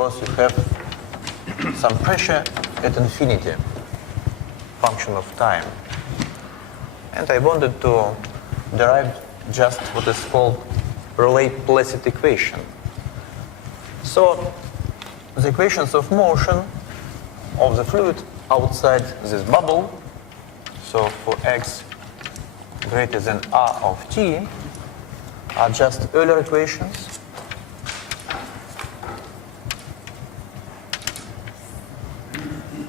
because you have some pressure at infinity, function of time. And I wanted to derive just what is called Rayleigh-Placid equation. So the equations of motion of the fluid outside this bubble, so for x greater than r of t, are just Euler equations.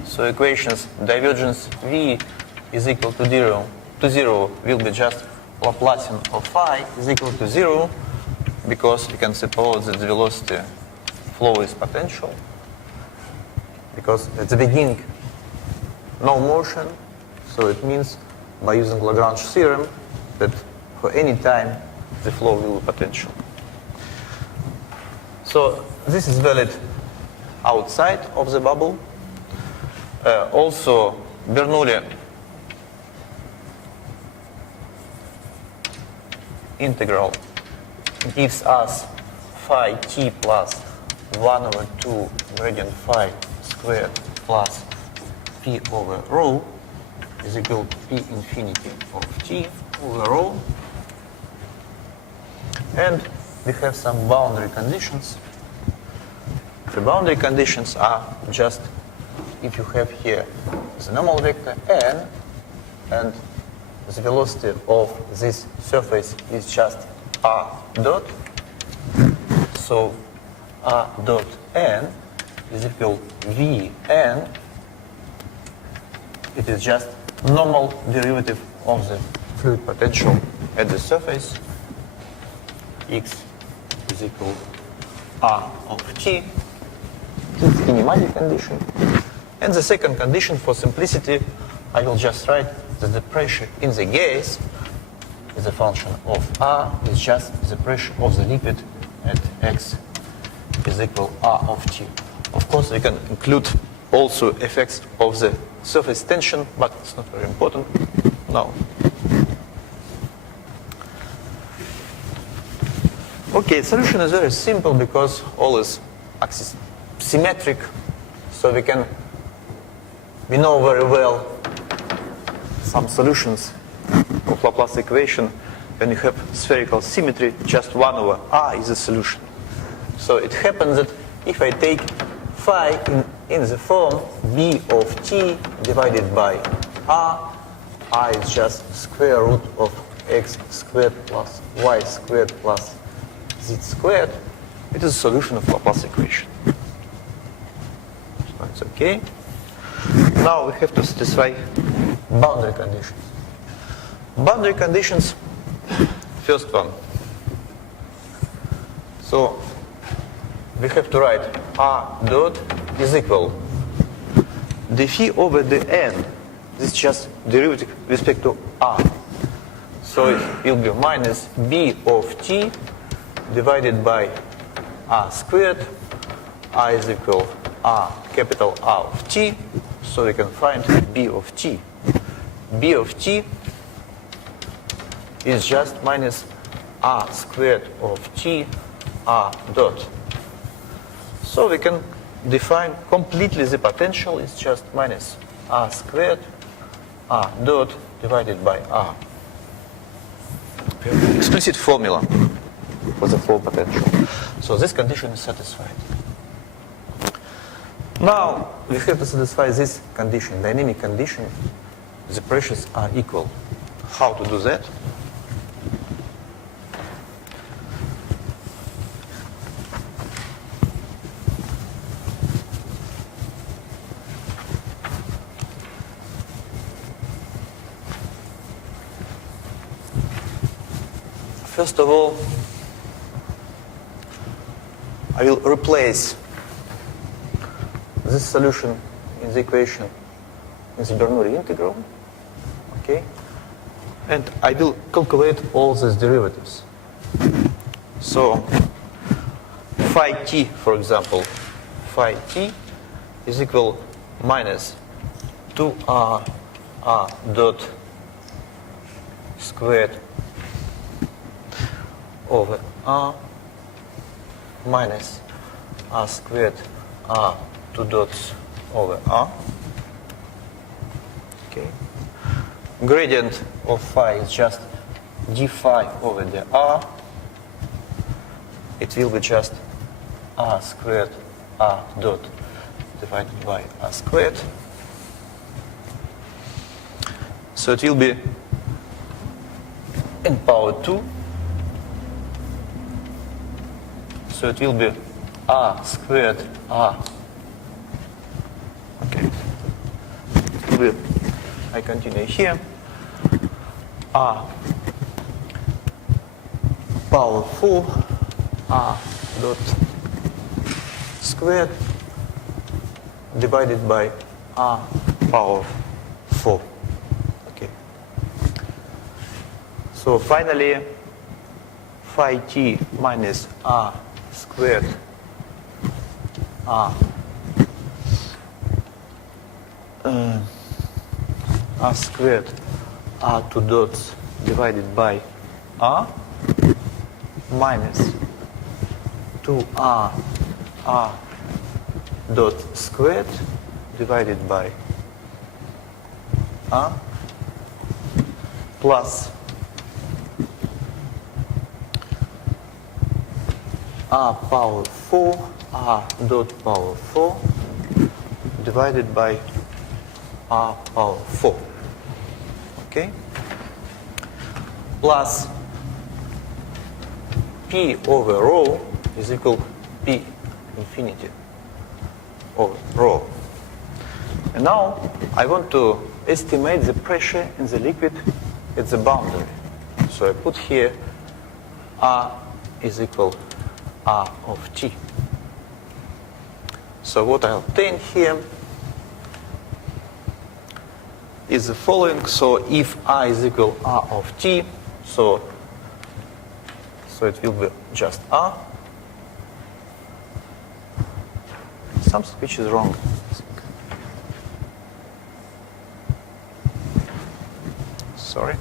So equations divergence v is equal to 0 will be just Laplacian of phi is equal to 0, because you can suppose that the velocity flow is potential, because at the beginning no motion, so it means by using Lagrange theorem that for any time the flow will be potential. So this is valid outside of the bubble. Also Bernoulli integral gives us phi t plus 1 over 2 gradient phi squared plus p over rho is equal to p infinity of t over rho. And we have some boundary conditions. The boundary conditions are just if you have here the normal vector n, and the velocity of this surface is just r dot. So r dot n is equal to vn. It is just normal derivative of the fluid potential at the surface. X is equal to r of t. This is kinematic condition. And the second condition, for simplicity, I will just write that the pressure in the gas is a function of r, is just the pressure of the liquid at x is equal to r of t. Of course, we can include also effects of the surface tension, but it's not very important now. Okay, solution is very simple because all is axis symmetric, so we know very well some solutions of Laplace equation. When you have spherical symmetry, just 1 over r is a solution. So it happens that if I take phi in the form b of t divided by r is just square root of x squared plus y squared plus z squared, it is a solution of Laplace equation. So it's okay. Now we have to satisfy boundary conditions. Boundary conditions, first one. So we have to write r dot is equal dphi over dn. This is just derivative with respect to r. So it will be minus b of t divided by r squared. R is equal r capital R of t. So we can find b of t. B of t is just minus r squared of t r dot. So we can define completely the potential is just minus r squared r dot divided by r. Explicit formula for the flow potential. So this condition is satisfied. Now we have to satisfy this condition, dynamic condition. The pressures are equal. How to do that? First of all, I will replace this solution in the equation in the Bernoulli integral, okay? And I will calculate all these derivatives. So phi t, for example, phi t is equal minus 2r r dot squared over r minus r squared R 2 dots over R. Okay. Gradient of phi is just d phi over the R. It will be just R squared R dot divided by R squared. So it will be in power 2. So it will be R squared R. Okay. It will be, I continue here. R power 4 R dot squared divided by R power 4. Okay. So finally, phi t minus R squared R R squared R 2 dots divided by R minus 2R R dot squared divided by R plus R power 4 R dot power 4 divided by R power 4. Okay? Plus P over rho is equal to P infinity over rho. And now I want to estimate the pressure in the liquid at the boundary. So I put here R is equal to R of T. So what I obtain here is the following. So if R is equal to R of T, so it will be just R. Something which is wrong. Sorry.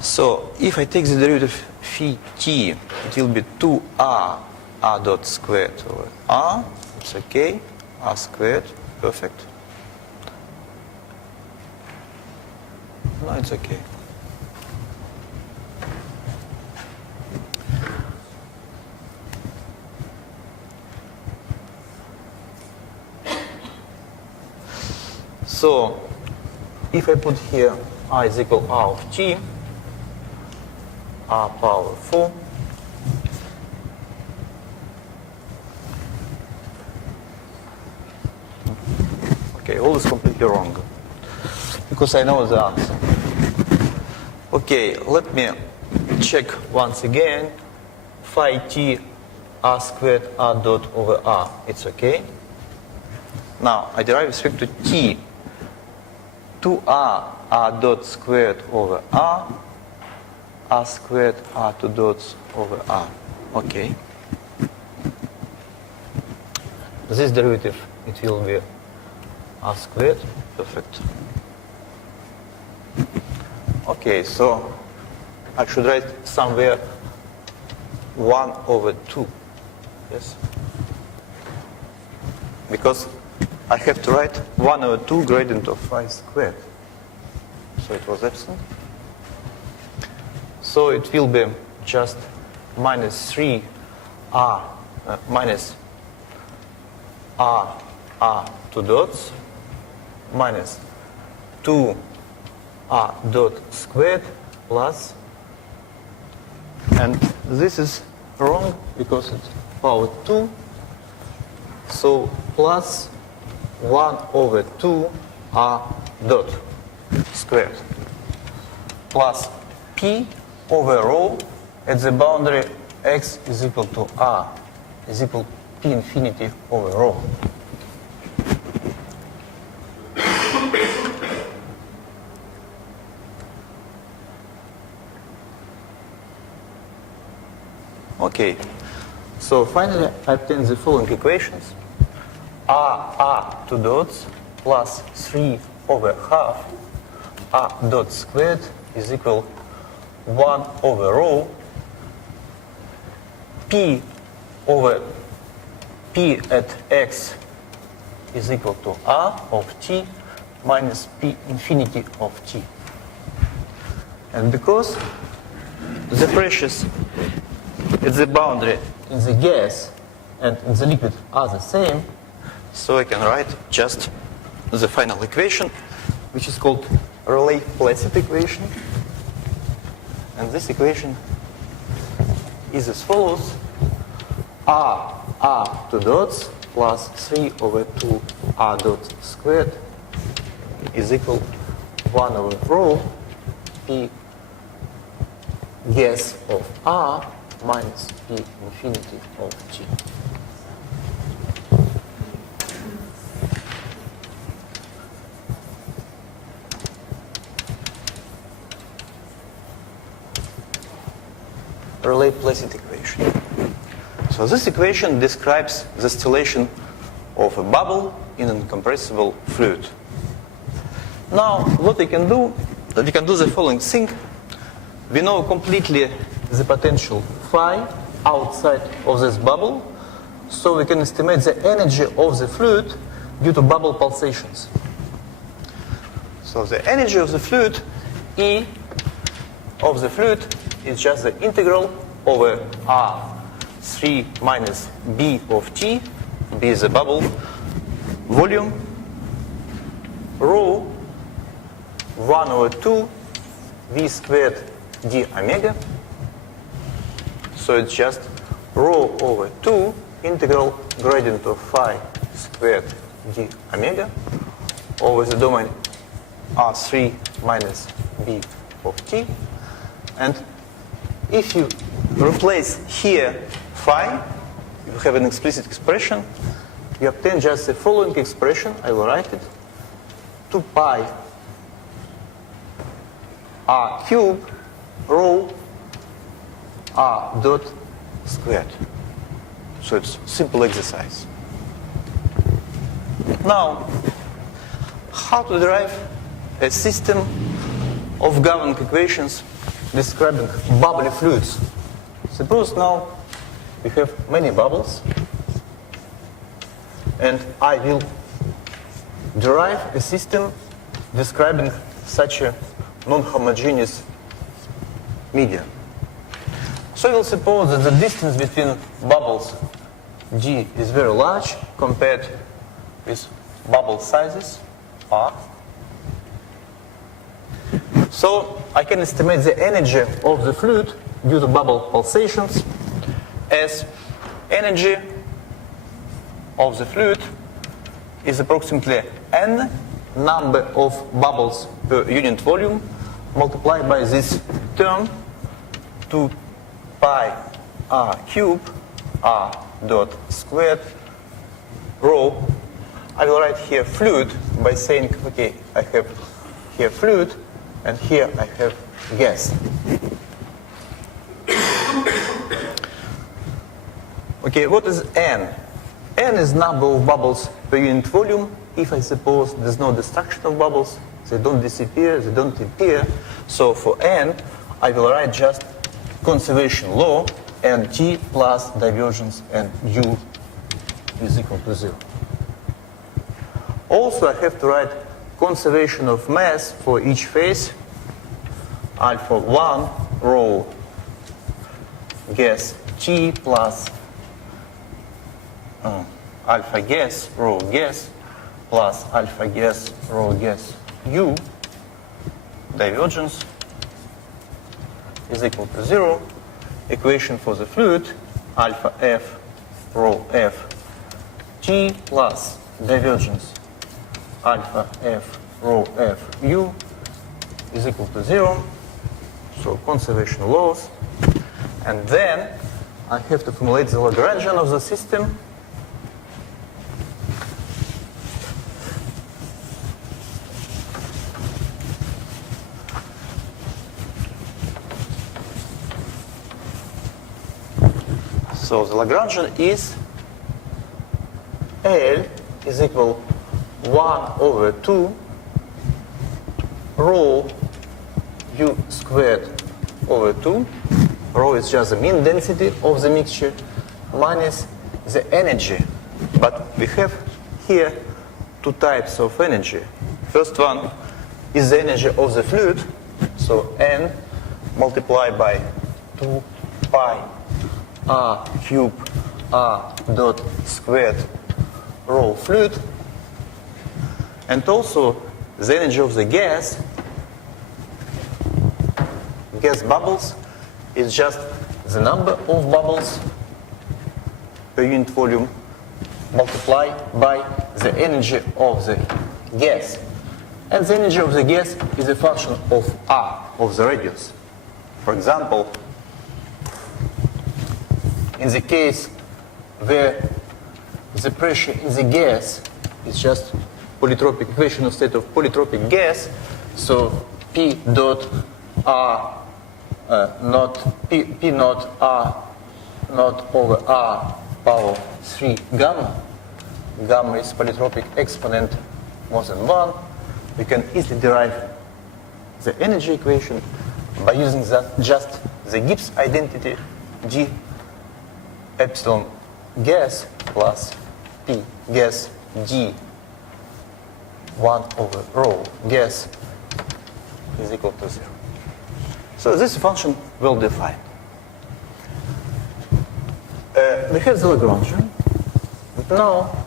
So if I take the derivative phi t, it will be 2R R dot squared over R. It's okay. R squared. Perfect. No, it's okay. So if I put here R is equal to R of T, R power 4, okay, all is completely wrong because I know the answer. Okay, let me check once again. Phi t R squared R dot over R. It's okay. Now I derive with respect to T 2R R dot squared over R, R squared R 2 dots over R. Okay. This derivative, it will be R squared. Perfect. Okay, so I should write somewhere 1 over 2. Yes? Because I have to write 1 over 2 gradient of phi squared. So it was absent. So it will be just minus 3R minus R 2 dots minus 2R dot squared plus, and this is wrong because it's power 2, so plus 1 over 2 R dot squared plus P over rho at the boundary x is equal to R is equal to P infinity over rho. Okay, so finally I obtain the following equations. R 2 dots plus 3 over half R dot squared is equal 1 over rho P over P at x is equal to R of t minus P infinity of t. And because the pressures at the boundary in the gas and in the liquid are the same, so I can write just the final equation, which is called Rayleigh-Placid equation. And this equation is as follows: R 2 dots plus 3 over 2 R dots squared is equal to 1 over rho P gas of R minus P infinity of T. Rayleigh-Placid equation. So this equation describes the distillation of a bubble in an incompressible fluid. Now, what we can do the following thing. We know completely the potential phi outside of this bubble, so we can estimate the energy of the fluid due to bubble pulsations. So the energy of the fluid, E of the fluid, is just the integral over R3 minus B of T, B is the bubble volume, rho 1 over 2 V squared d omega. So it's just rho over 2 integral gradient of phi squared d omega over the domain R3 minus B of T. And if you replace here phi, you have an explicit expression, you obtain just the following expression. I will write it: 2 pi R cube rho R dot squared. So it's simple exercise. Now, how to derive a system of governing equations describing bubbly fluids? Suppose now we have many bubbles, and I will derive a system describing such a non-homogeneous media. So we'll suppose that the distance between bubbles d is very large compared with bubble sizes r. So I can estimate the energy of the fluid due to bubble pulsations as energy of the fluid is approximately n number of bubbles per unit volume multiplied by this term 2 pi r cube r dot squared rho. I will write here fluid by saying, okay, I have here fluid and here I have gas. Okay, what is n? N is number of bubbles per unit volume. If I suppose there's no destruction of bubbles, they don't disappear, they don't appear. So for n, I will write just conservation law, nt plus divergence and u is equal to 0. Also, I have to write conservation of mass for each phase, alpha 1 rho gas T plus alpha gas rho gas plus alpha gas rho gas U, divergence is equal to 0. Equation for the fluid, alpha F rho F T plus divergence alpha F rho F U is equal to 0. So conservation laws. And then I have to formulate the Lagrangian of the system. So the Lagrangian is L is equal 1 over 2 rho U squared over 2. Rho is just the mean density of the mixture. minus the energy. But we have here two types of energy. First one is the energy of the fluid, so N multiplied by 2 pi r cube r dot squared rho fluid, and also the energy of the gas bubbles is just the number of bubbles per unit volume multiplied by the energy of the gas. And the energy of the gas is a function of r, of the radius. For example, in the case where the pressure in the gas is just polytropic equation of state of polytropic gas, so P dot R P naught R naught over R power 3 gamma. Gamma is polytropic exponent more than 1. We can easily derive the energy equation by using just the Gibbs identity d epsilon gas plus P gas d 1 over rho gas is equal to 0. So this function well defined. We have the Lagrangian. But now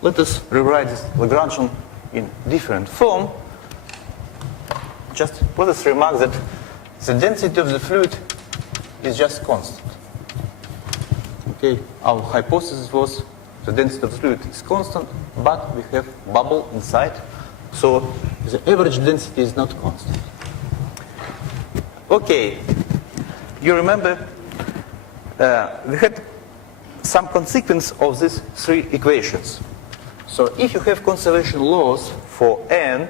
let us rewrite this Lagrangian in different form. Just let us remark that the density of the fluid is just constant. Okay, our hypothesis was the density of the fluid is constant, but we have bubble inside, so the average density is not constant. Okay, you remember we had some consequence of these three equations. So if you have conservation laws for n,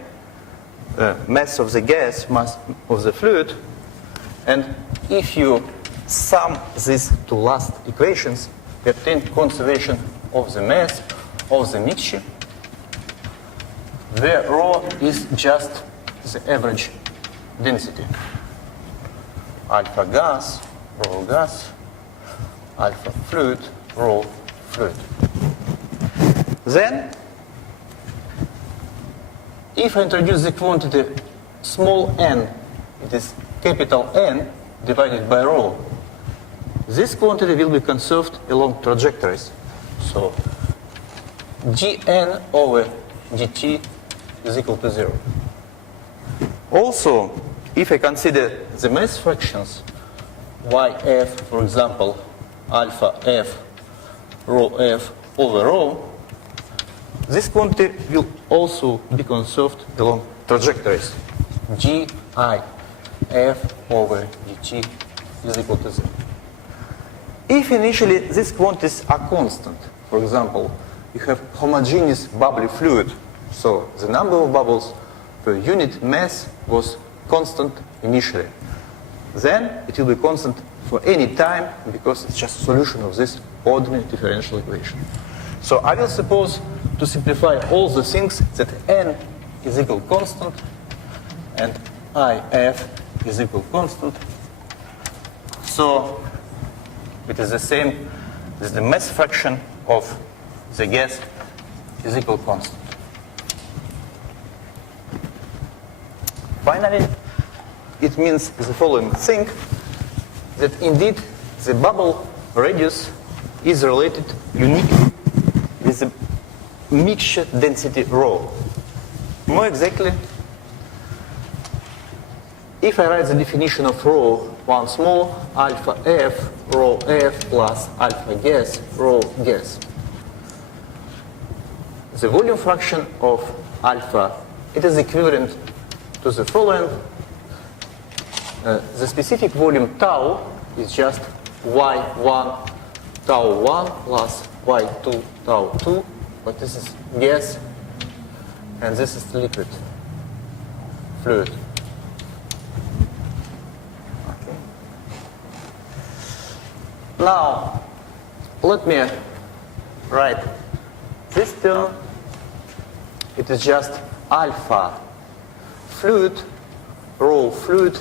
mass of the gas, mass of the fluid, and if you sum these two last equations, we obtain conservation of the mass of the mixture, where rho is just the average density. Alpha gas, rho gas, alpha fluid, rho fluid. Then, if I introduce the quantity small n, it is capital N divided by rho, this quantity will be conserved along trajectories. So dn over dt is equal to 0. Also, if I consider the mass fractions, yf, for example, alpha f, rho f over rho, this quantity will also be conserved along trajectories. gi f over dt is equal to 0. If initially these quantities are constant, for example, you have homogeneous bubbly fluid, so the number of bubbles per unit mass was constant initially, then it will be constant for any time because it's just a solution of this ordinary differential equation. So I will suppose to simplify all the things that n is equal constant and if is equal constant. So it is the same as the mass fraction of the gas is equal constant. Finally, it means the following thing, that indeed the bubble radius is related uniquely with the mixture density rho. More exactly, if I write the definition of rho once more, alpha f, rho f plus alpha gas, rho gas. The volume fraction of alpha, it is equivalent to the following. The specific volume tau is just y1 tau 1 plus y2 tau 2, but this is gas and this is liquid, fluid. Okay. Now, let me write this term. It is just alpha fluid, rho fluid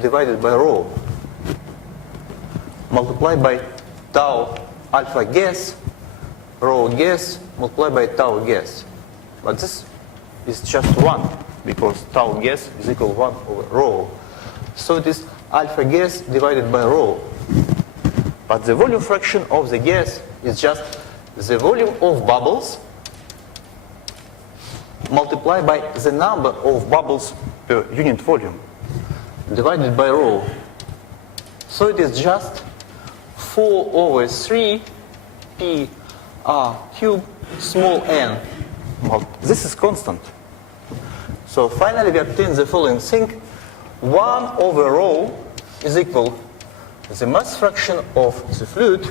divided by rho multiplied by tau alpha gas, rho gas, multiplied by tau gas. But this is just 1, because tau gas is equal to 1 over rho. So it is alpha gas divided by rho. But the volume fraction of the gas is just the volume of bubbles multiplied by the number of bubbles per unit volume divided by rho. So it is just 4 over 3 p r cubed small n. Well, this is constant. So finally we obtain the following thing. 1 over rho is equal to the mass fraction of the fluid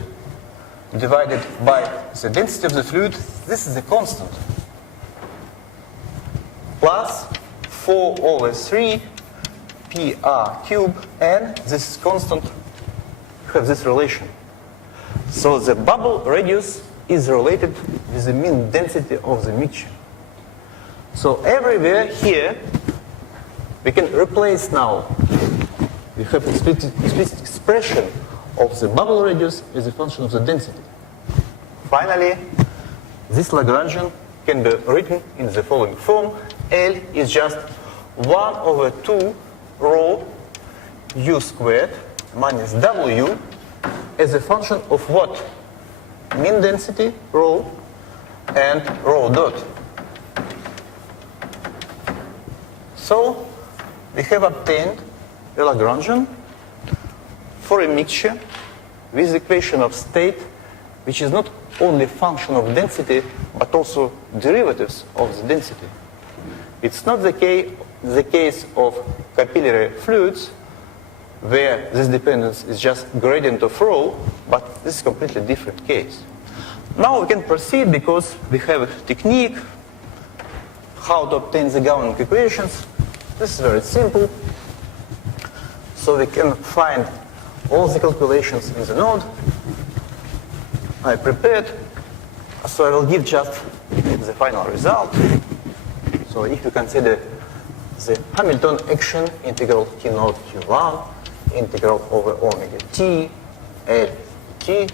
divided by the density of the fluid. This is a constant. Plus 4 over 3 p r cubed n. This is constant. You have this relation. So the bubble radius is related with the mean density of the mixture. So everywhere here we can replace now. We have explicit expression of the bubble radius as a function of the density. Finally, this Lagrangian can be written in the following form. L is just 1 over 2 rho u squared minus w as a function of what? Mean density, rho, and rho dot. So we have obtained a Lagrangian for a mixture with equation of state which is not only function of density but also derivatives of the density. It's not the case of capillary fluids where this dependence is just gradient of rho, but this is a completely different case. Now we can proceed because we have a technique how to obtain the governing equations. This is very simple. So we can find all the calculations in the node. I prepared, so I will give just the final result. So if you consider the Hamilton action, integral t naught q1, integral over omega t, L t,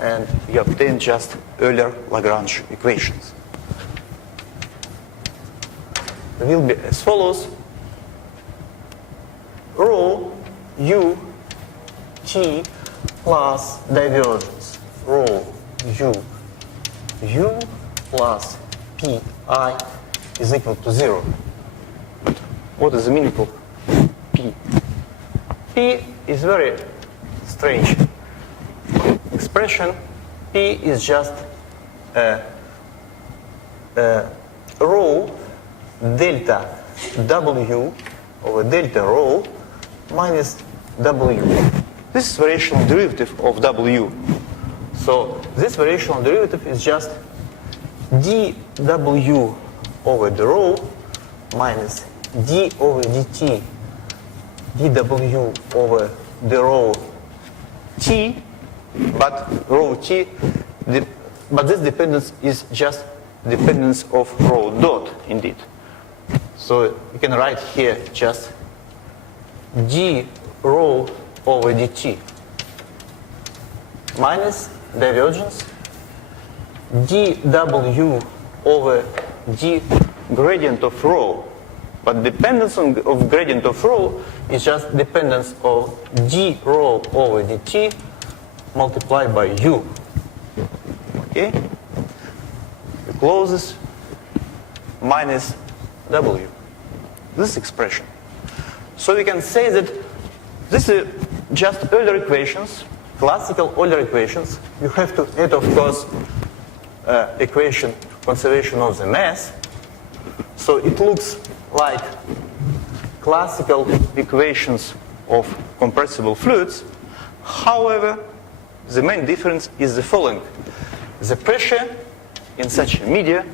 and you obtain just earlier Lagrange equations. It will be as follows. Rho u t plus divergence rho u plus pi is equal to 0. But what is the meaning of p? P is very strange expression. P is just rho delta w over delta rho minus w. This is variational derivative of w. So this variational derivative is just dw over the rho minus d over dt dw over the rho t, but rho t, but this dependence is just dependence of rho dot indeed. So you can write here just d rho over dt minus divergence dw over d gradient of rho. But dependence of gradient of rho is just dependence of d rho over dt multiplied by u. Okay? It closes minus w. This expression. So we can say that this is just Euler equations, classical Euler equations. You have to add, of course, equation conservation of the mass. So it looks like classical equations of compressible fluids. However, the main difference is the following. The pressure in such a media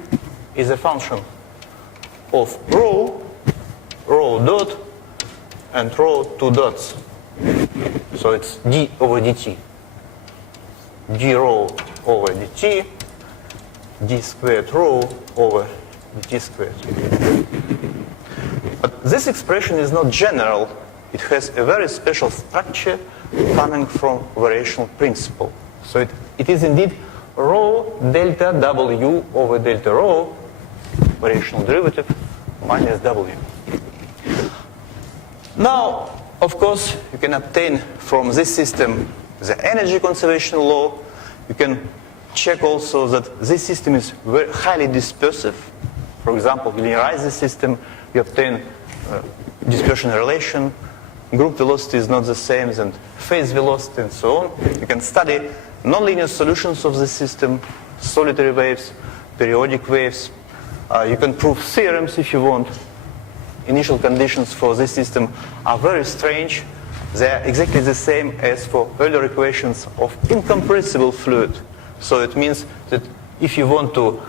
is a function of rho, rho dot, and rho two dots. So it's d over dt. d rho over dt, d squared rho over dt squared. But this expression is not general. It has a very special structure coming from variational principle. So it it is indeed rho delta W over delta rho, variational derivative, minus W. Now, of course, you can obtain from this system the energy conservation law. You can check also that this system is very highly dispersive. For example, linearize the system, you obtain dispersion relation, group velocity is not the same as phase velocity, and so on. You can study nonlinear solutions of the system, solitary waves, periodic waves. You can prove theorems if you want. Initial conditions for this system are very strange. They are exactly the same as for earlier equations of incompressible fluid. So it means that if you want to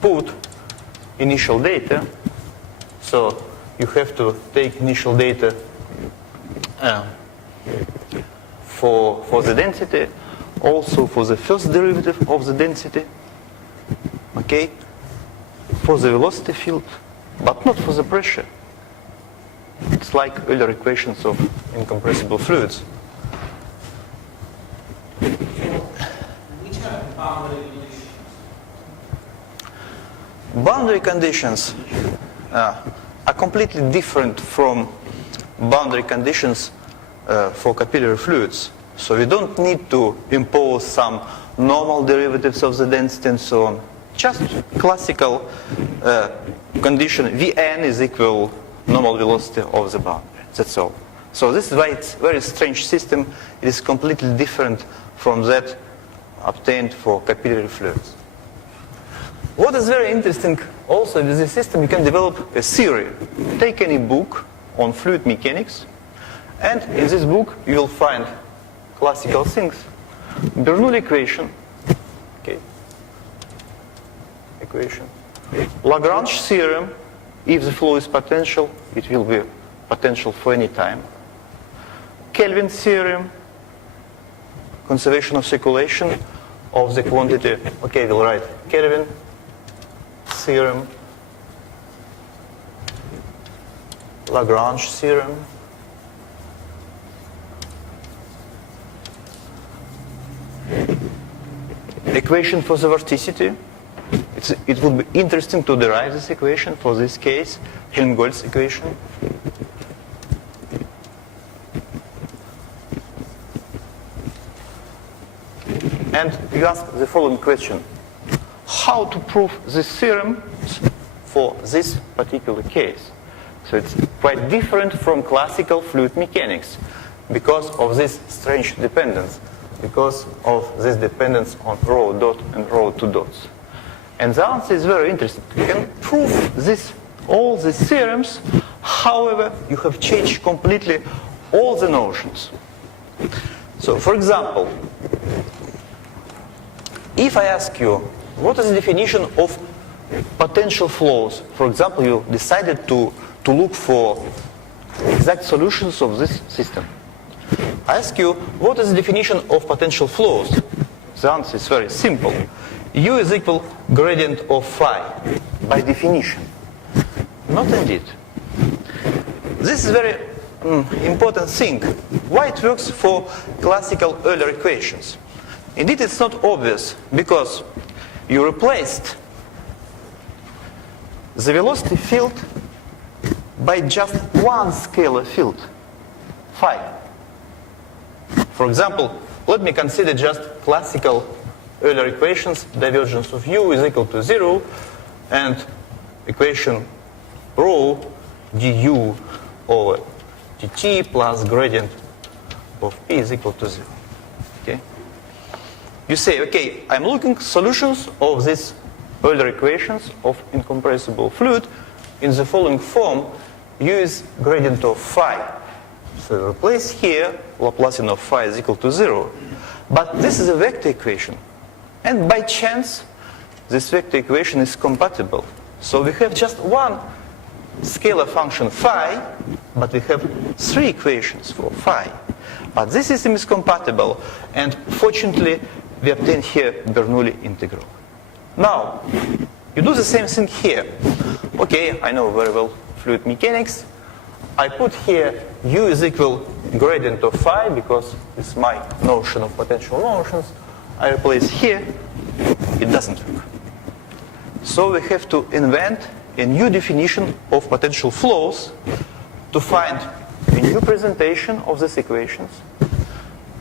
put initial data, so you have to take initial data for the density, also for the first derivative of the density, okay, for the velocity field, but not for the pressure. It's like earlier equations of incompressible fluids. Which are boundary conditions? Boundary conditions are completely different from boundary conditions for capillary fluids. So we don't need to impose some normal derivatives of the density and so on. Just classical condition, Vn is equal normal velocity of the boundary. That's all. So this is why it's a very strange system. It is completely different from that obtained for capillary fluids. What is very interesting also with this system, you can develop a theory. Take any book on fluid mechanics, and in this book you will find classical things. Bernoulli equation, okay, equation. Lagrange theorem, if the flow is potential, it will be potential for any time. Kelvin theorem, conservation of circulation of the quantity. Okay, we'll write Kelvin theorem, Lagrange theorem, equation for the vorticity. It would be interesting to derive this equation for this case, Helmholtz equation. And you ask the following question: how to prove this theorem for this particular case? So it's quite different from classical fluid mechanics because of this strange dependence, because of this dependence on rho dot and rho two dots. And the answer is very interesting. You can prove this, all these theorems, however, you have changed completely all the notions. So, for example, if I ask you, what is the definition of potential flows? For example, you decided to look for exact solutions of this system. I ask you, what is the definition of potential flows? The answer is very simple. U is equal gradient of phi, by definition. Not indeed. This is very important thing. Why it works for classical Euler equations? Indeed, it's not obvious, because you replaced the velocity field by just one scalar field, phi. For example, let me consider just classical Euler equations. Divergence of u is equal to 0, and equation rho du over dt plus gradient of p is equal to 0. Okay? You say, okay, I'm looking solutions of these Euler equations of incompressible fluid in the following form. U is gradient of phi. So replace here, Laplacian of phi is equal to 0. But this is a vector equation. And by chance, this vector equation is compatible. So we have just one scalar function phi, but we have three equations for phi. But this system is compatible, and fortunately, we obtain here Bernoulli integral. Now, you do the same thing here. Okay, I know very well fluid mechanics. I put here u is equal gradient of phi, because it's my notion of potential motions. I replace here, it doesn't work. So we have to invent a new definition of potential flows to find a new presentation of these equations,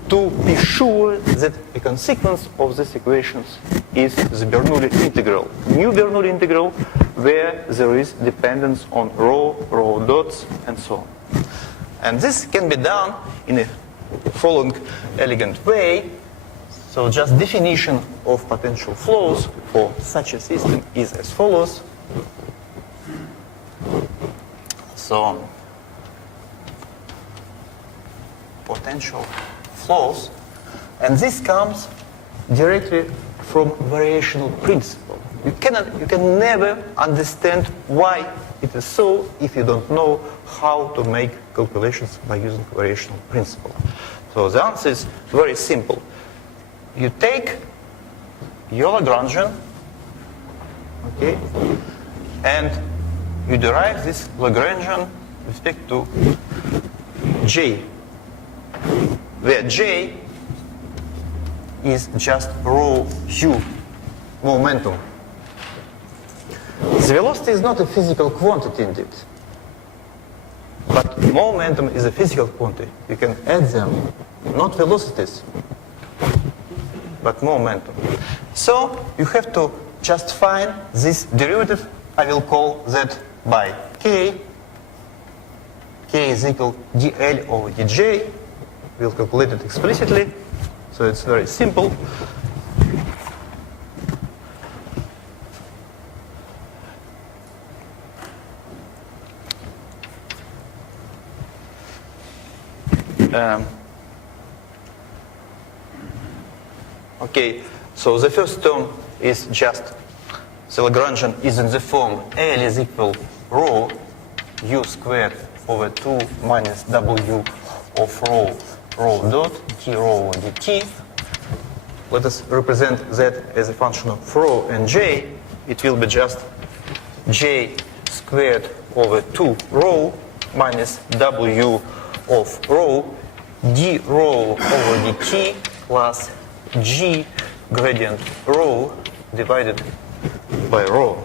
to be sure that a consequence of these equations is the Bernoulli integral, new Bernoulli integral, where there is dependence on rho dots, and so on. And this can be done in a following elegant way. So just definition of potential flows for such a system is as follows. So potential flows, and this comes directly from variational principle. You can never understand why it is so if you don't know how to make calculations by using variational principle. So the answer is very simple. You take your Lagrangian, okay, and you derive this Lagrangian with respect to J, where J is just rho u, momentum. The velocity is not a physical quantity indeed, but momentum is a physical quantity. You can add them, not velocities, but momentum. So you have to just find this derivative. I will call that by k. K is equal dl over dj. We'll calculate it explicitly. So it's very simple. Okay, so the first term is just the Lagrangian is in the form L is equal rho u squared over 2 minus w of rho dot t rho over dt. Let us represent that as a function of rho and j. It will be just j squared over 2 rho minus w of rho d rho over dt plus g gradient rho divided by rho.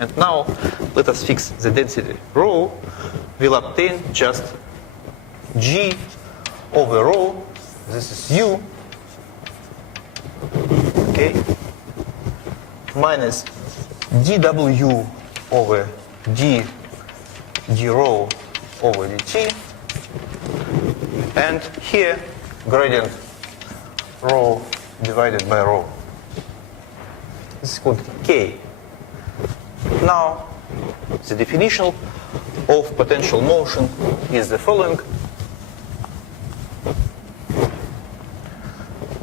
And now let us fix the density rho. We'll obtain just g over rho, this is u, okay, minus dw over d rho over dt, and here gradient rho divided by rho. This is quantity k. Now, the definition of potential motion is the following.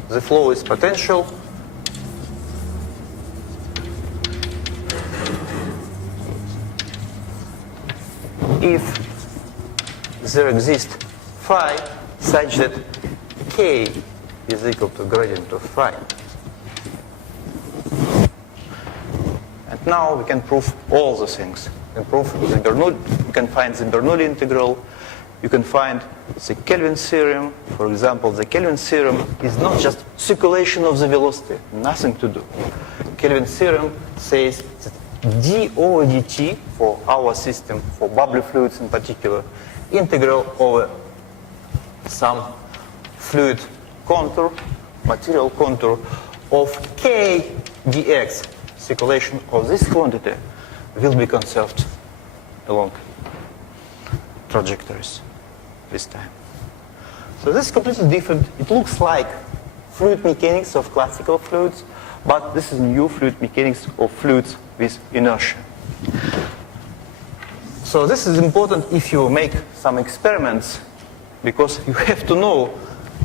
The flow is potential if there exists phi such that k is equal to gradient of phi. And now we can prove all the things. We can prove the Bernoulli, we can find the Bernoulli integral, you can find the Kelvin theorem. For example, the Kelvin theorem is not just circulation of the velocity, nothing to do. Kelvin theorem says that d over dt for our system, for bubbly fluids in particular, integral over some fluid contour, material contour of k dx, circulation of this quantity, will be conserved along trajectories this time. So this is completely different. It looks like fluid mechanics of classical fluids, but this is new fluid mechanics of fluids with inertia. So this is important if you make some experiments, because you have to know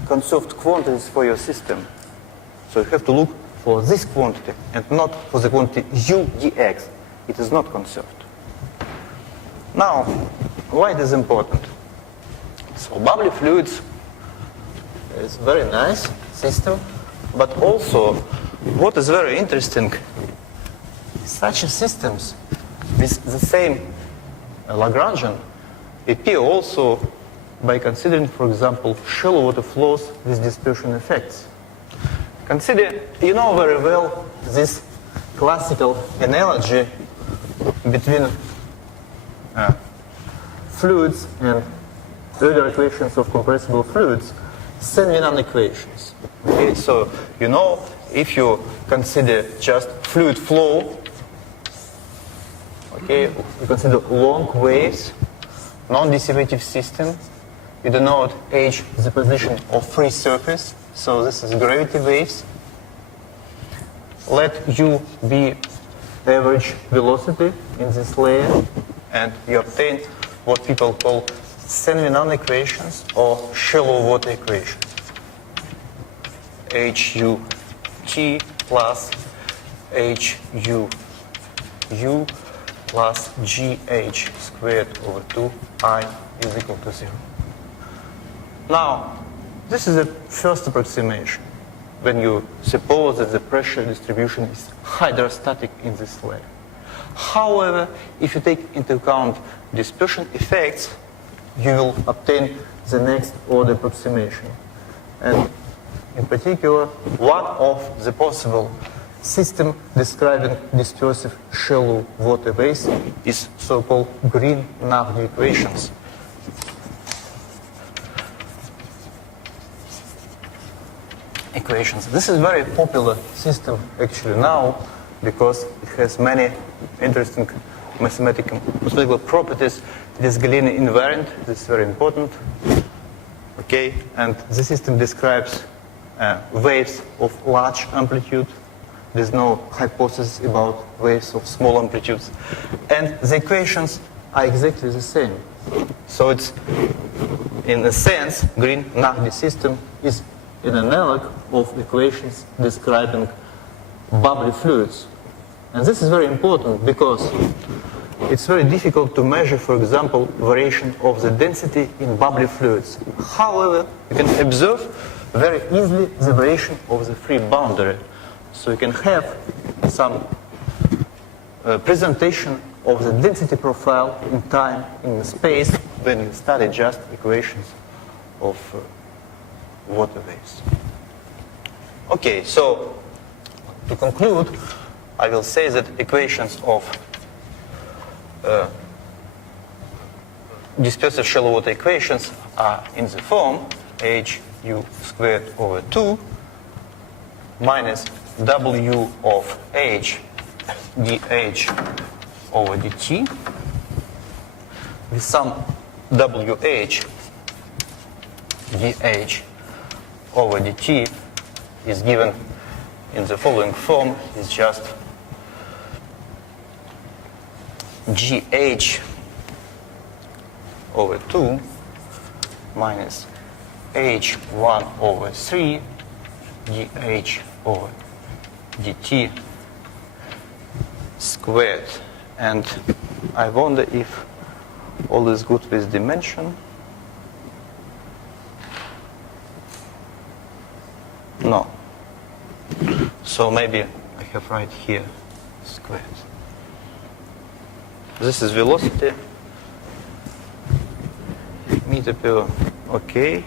conserved quantities for your system. So you have to look for this quantity and not for the quantity u dx. It is not conserved. Now, why it is important? So bubbly fluids is a very nice system, but also what is very interesting, such systems with the same Lagrangian appear also by considering, for example, shallow water flows with dispersion effects. Consider, you know very well this classical analogy between fluids and earlier equations of compressible fluids, Sandwich equations. Okay, so you know, if you consider just fluid flow, okay, you consider long waves, non-dissipative system, you denote h the position of free surface, so this is gravity waves. Let u be average velocity in this layer, and you obtain what people call Sandwich equations or shallow water equations. HUT plus HUU plus GH squared over 2I is equal to 0. Now, this is the first approximation when you suppose that the pressure distribution is hydrostatic in this layer. However, if you take into account dispersion effects, you will obtain the next order approximation. And in particular, one of the possible system describing dispersive shallow water waves is so-called Green-Nagli equations. This is a very popular system actually now because it has many interesting mathematical properties. It is Galilean invariant, this is very important. Okay, and the system describes waves of large amplitude. There's no hypothesis about waves of small amplitudes. And the equations are exactly the same. So it's, in a sense, Green-Nagli system is an analog of equations describing bubbly fluids. And this is very important because it's very difficult to measure, for example, variation of the density in bubbly fluids. However, you can observe very easily the variation of the free boundary. So you can have some presentation of the density profile in time, in space, when you study just equations of water waves. Okay, so to conclude, I will say that equations of dispersive shallow water equations are in the form HU squared over 2 minus W of H dH over dt with some WH dH over dt is given in the following form. Is just GH over 2 minus H1 over 3 GH over dt squared. And I wonder if all is good with dimension. No. So maybe I have right here squared. This is velocity. Meter per, okay.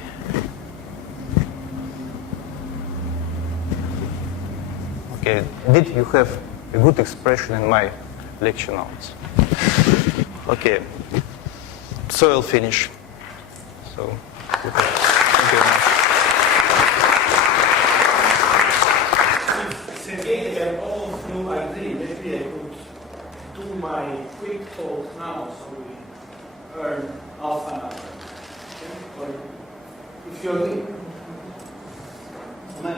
Okay, did you have a good expression in my lecture notes? Okay, so I'll finish. So, thank you very much. Sergei and all of you agree, maybe I could do my quick talk now so we earn half an hour. Okay? Or if you agree. May I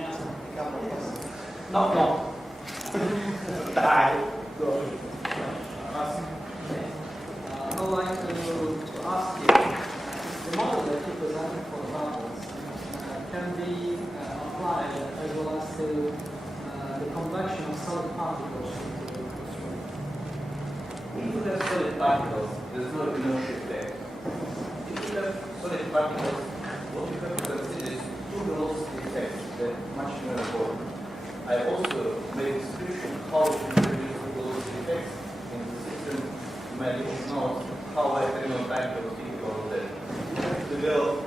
ask a couple of questions? No. Die. Go. I would like to ask you, the model that you presented for bubbles can be applied as well as to the convection of solid particles into the crystal. If you have solid particles, there's no inertia effect. If you have solid particles, what you have to consider is two velocity effects that are much more important. I also made a description how to introduce the velocity effects in the system. You might even know how I can know time velocity all of that. You have to develop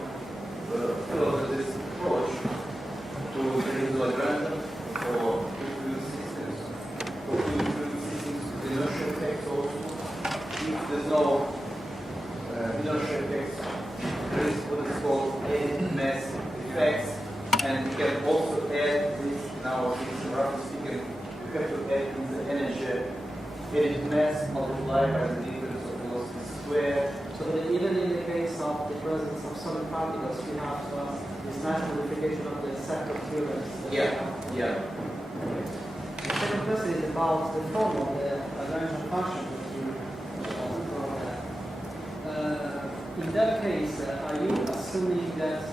this approach to the if there's no inertia effects, there is what is called eddy mass effects, and we can also add this in our system, roughly speaking, we have to add in the energy eddy mass multiplied by the difference of velocity squared. So that even in the case of the presence of solid particles, we have this natural modification of the set of theorems. Yeah. The second question is about the form of the Lagrangian function that you in that case, are you assuming that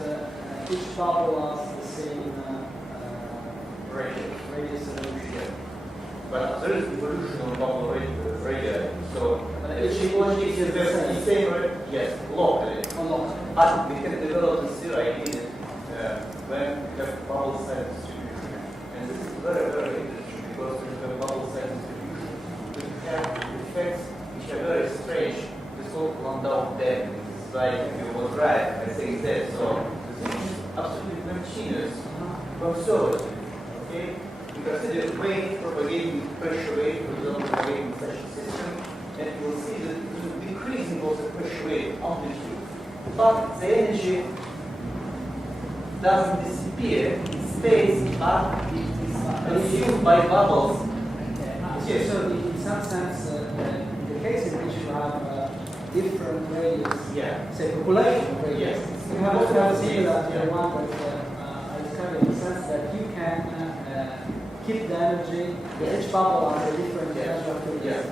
each bubble has the same radius evolution? But there is evolution on bubble radii, so each one is the same. Yes, locally. Locally. But we can develop a theory in when we have bubble size distribution. And this is very, very interesting because when we have bubble size distribution, we have effects which are very strange. It's called Landau damping. It's like you was right by saying that. So this is absolutely continuous, conservative. Okay? You consider wave propagating pressure wave, for example, propagating such a system, and you will see that it is decreasing of the pressure wave amplitude. But the energy doesn't disappear, it stays, but it is consumed by bubbles. Yes. So in some sense, in the case in which you have different radius, say population radius, you have to have similar to the one that I described in the sense that you can keep the energy, each bubble has a different energy of radius.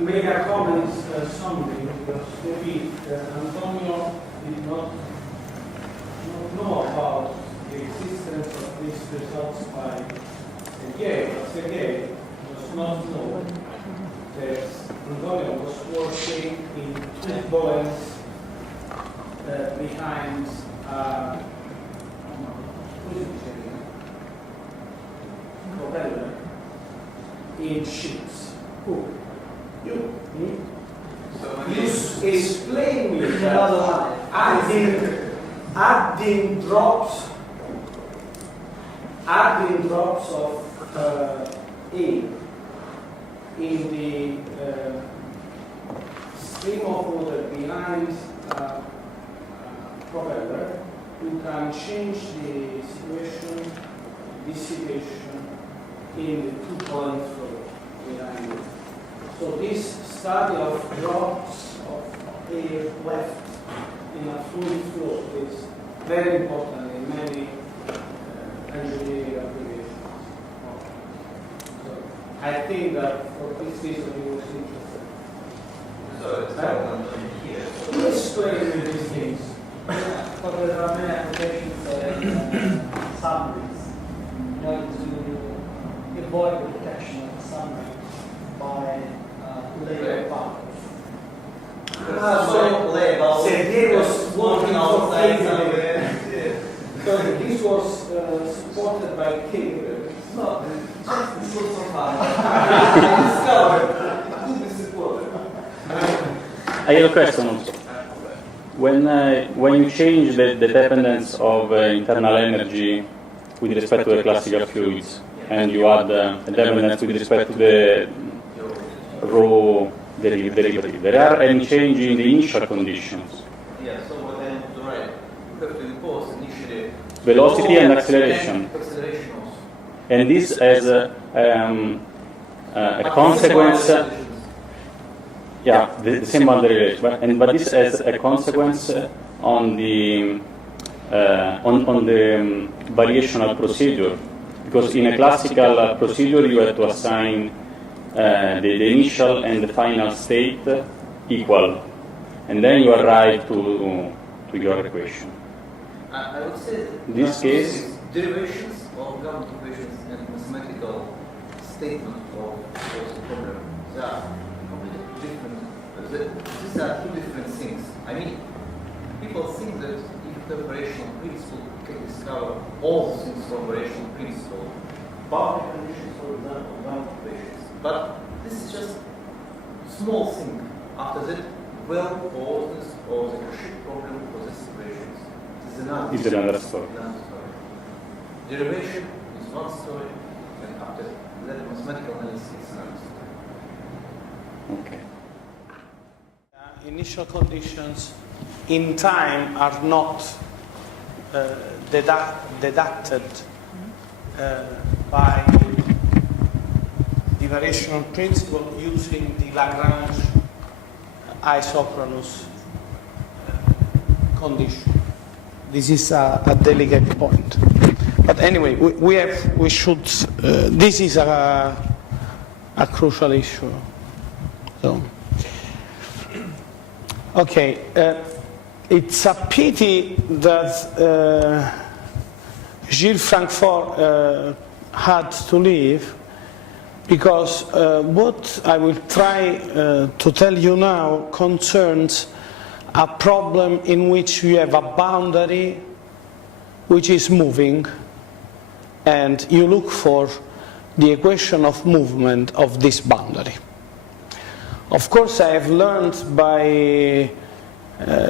Make a comment summary because maybe Antonio did not know about the existence of these results by Sergei, but Sergei does not know that Antonio was working in turbulence behind propeller in ships. Who? You, me? So You explain me that adding drops of A in the stream of water behind propeller, you can change the situation, dissipation in the two-point flow behind it. So this study of drops of air left in a fluid flow is very important in many engineering applications. So I think that for this reason he was interested. So it's not here. Let's explain me these things. But there are many applications in submarines in order to avoid the detection of the submarine by layer particles. So Sergei was working outside for somewhere. So this was supported by King. No, just so far. I discovered it could be supported. I have a question also. When you change the dependence of internal energy with respect to the classical fluids, and you add a dependence with respect to the raw derivative, there are any change in the initial conditions? Yeah, so what I am to write, you have to impose initially Velocity and acceleration. Acceleration also. And this as a consequence. The same boundary relation, but this has a consequence on the variational procedure, because in a classical procedure you have to assign the initial and the final state equal, and then you arrive to your equation. I would say that In this case, derivations of Gauss equations and mathematical statement of the problem, they are completely different. These are two different things. I mean, people think that if the operational principle can discover all the things from operational principle, boundary conditions, for example, Gauss equations. But this is just small thing. After that, well-ordered or the Cauchy problem for these equations. it's another story. Derivation is one story, and after that mathematical analysis is another story. Okay. Initial conditions in time are not deducted by the variational principle using the Lagrange isochronous condition. This is a delicate point. But anyway, this is a crucial issue. So, okay, it's a pity that Gilles Francfort had to leave, because what I will try to tell you now concerns a problem in which you have a boundary which is moving, and you look for the equation of movement of this boundary. Of course, I have learned by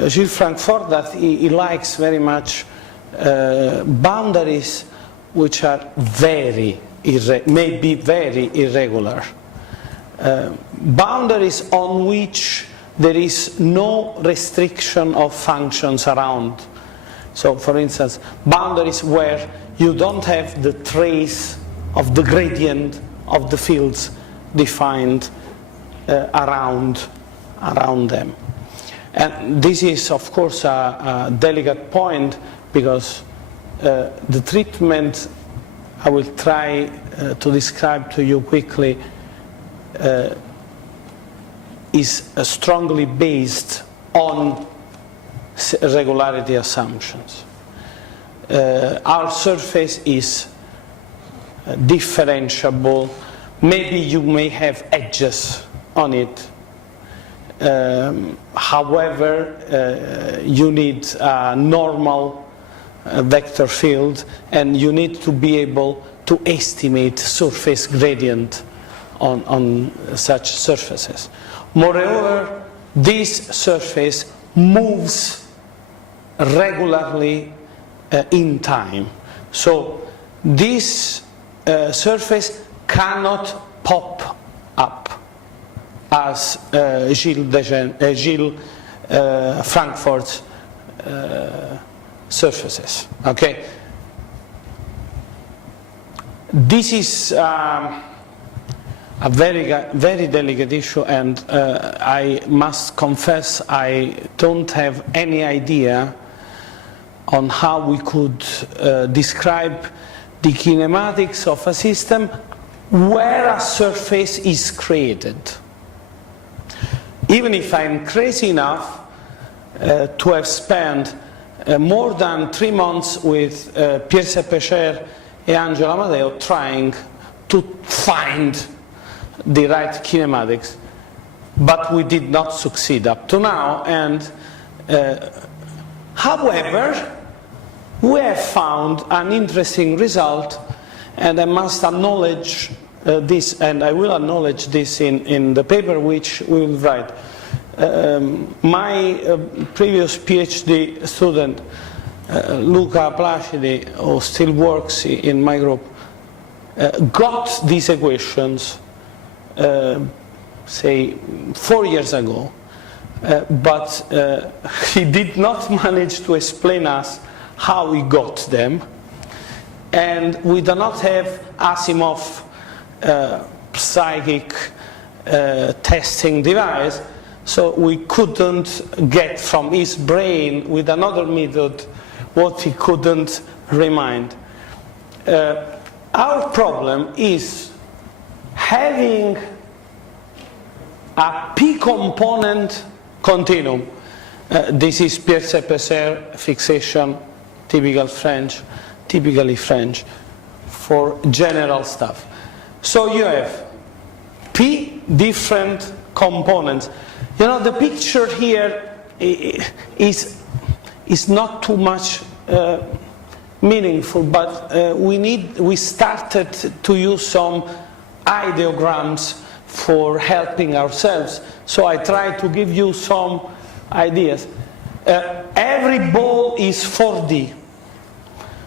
Gilles Francfort that he likes very much boundaries which are may be very irregular. Boundaries on which there is no restriction of functions around. So, for instance, boundaries where you don't have the trace of the gradient of the fields defined around them. And this is, of course, a delicate point, because the treatment I will try to describe to you quickly is strongly based on regularity assumptions. Our surface is differentiable. Maybe you may have edges on it. However, you need a normal vector field, and you need to be able to estimate surface gradient on such surfaces. Moreover, this surface moves regularly in time. So this surface cannot pop up as Gilles Francfort's surfaces. Okay. This is a very delicate issue, and I must confess I don't have any idea on how we could describe the kinematics of a system where a surface is created. Even if I'm crazy enough to have spent more than 3 months with Pierre Sepecher and Angelo Amadeo trying to find the right kinematics, but we did not succeed up to now. And however, we have found an interesting result, and I must acknowledge this, and I will acknowledge this in the paper which we will write. My previous PhD student, Luca Placidi, who still works in my group, got these equations, say, 4 years ago, but he did not manage to explain us how he got them, and we do not have Asimov psychic testing device, so we couldn't get from his brain with another method what he couldn't remind. Our problem is having a p-component continuum. This is Pierre Sepecher fixation, typically French, for general stuff. So you have p different components. You know, the picture here is not too much meaningful, but we started to use some ideograms for helping ourselves. So I try to give you some ideas. Every ball is 4D.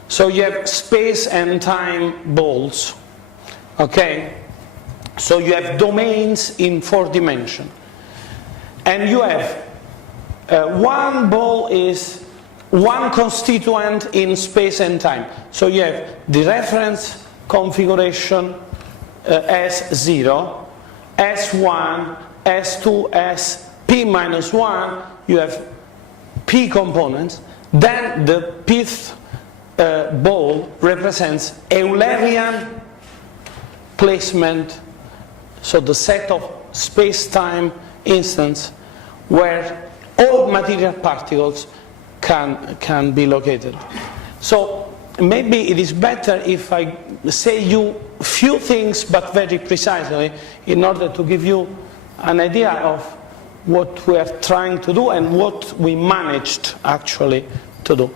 So you have space and time balls. Okay? So you have domains in 4 dimensions. And you have one ball is one constituent in space and time. So you have the reference configuration S0, S1, S2, S, P minus 1, you have P components. Then the pth ball represents Eulerian placement, so the set of space-time instants where all material particles can be located. So maybe it is better if I say you few things but very precisely in order to give you an idea of what we are trying to do and what we managed actually to do.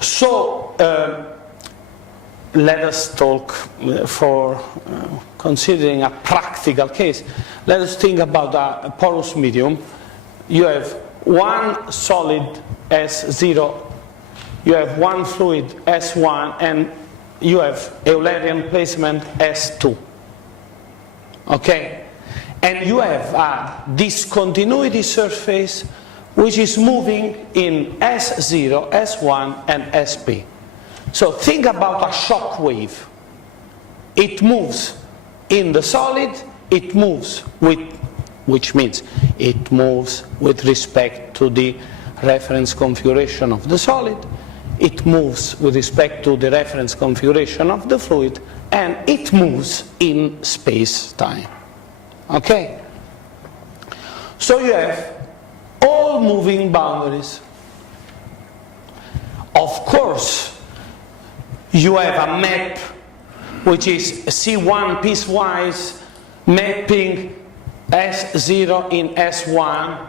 So let us talk for considering a practical case. Let us think about a porous medium. You have one solid S0, you have one fluid S1, and you have Eulerian placement S2. Okay? And you have a discontinuity surface which is moving in S0, S1, and SP. So think about a shock wave. It moves in the solid, it moves with, which means it moves with respect to the reference configuration of the solid, it moves with respect to the reference configuration of the fluid, and it moves in space-time. Okay? So you have all moving boundaries. Of course, you have a map which is C1 piecewise mapping S0 in S1,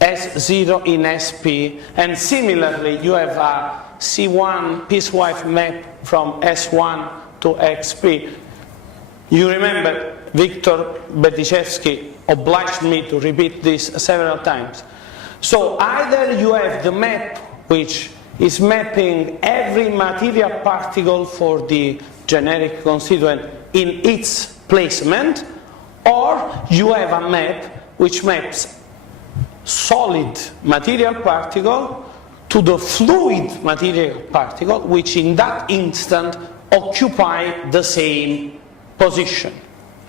S0 in SP, and similarly you have a C1 piecewise map from S1 to XP. You remember Victor Berdichevsky obliged me to repeat this several times. So either you have the map which is mapping every material particle for the generic constituent in its placement, or you have a map which maps solid material particle to the fluid material particle, which in that instant occupy the same position.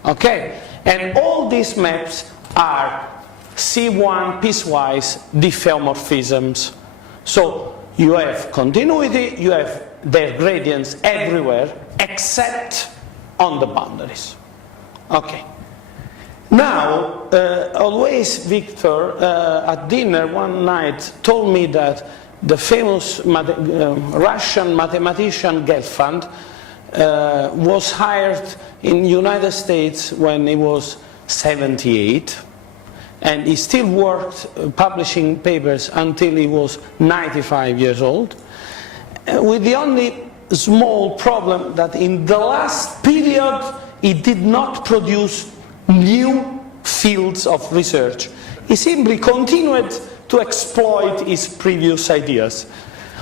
Okay? And all these maps are C1 piecewise diffeomorphisms. So you have continuity, you have their gradients everywhere except on the boundaries. Okay. Now, always Victor at dinner one night told me that the famous Russian mathematician Gelfand was hired in the United States when he was 78, and he still worked publishing papers until he was 95 years old, with the only small problem that in the last period he did not produce new fields of research. He simply continued to exploit his previous ideas.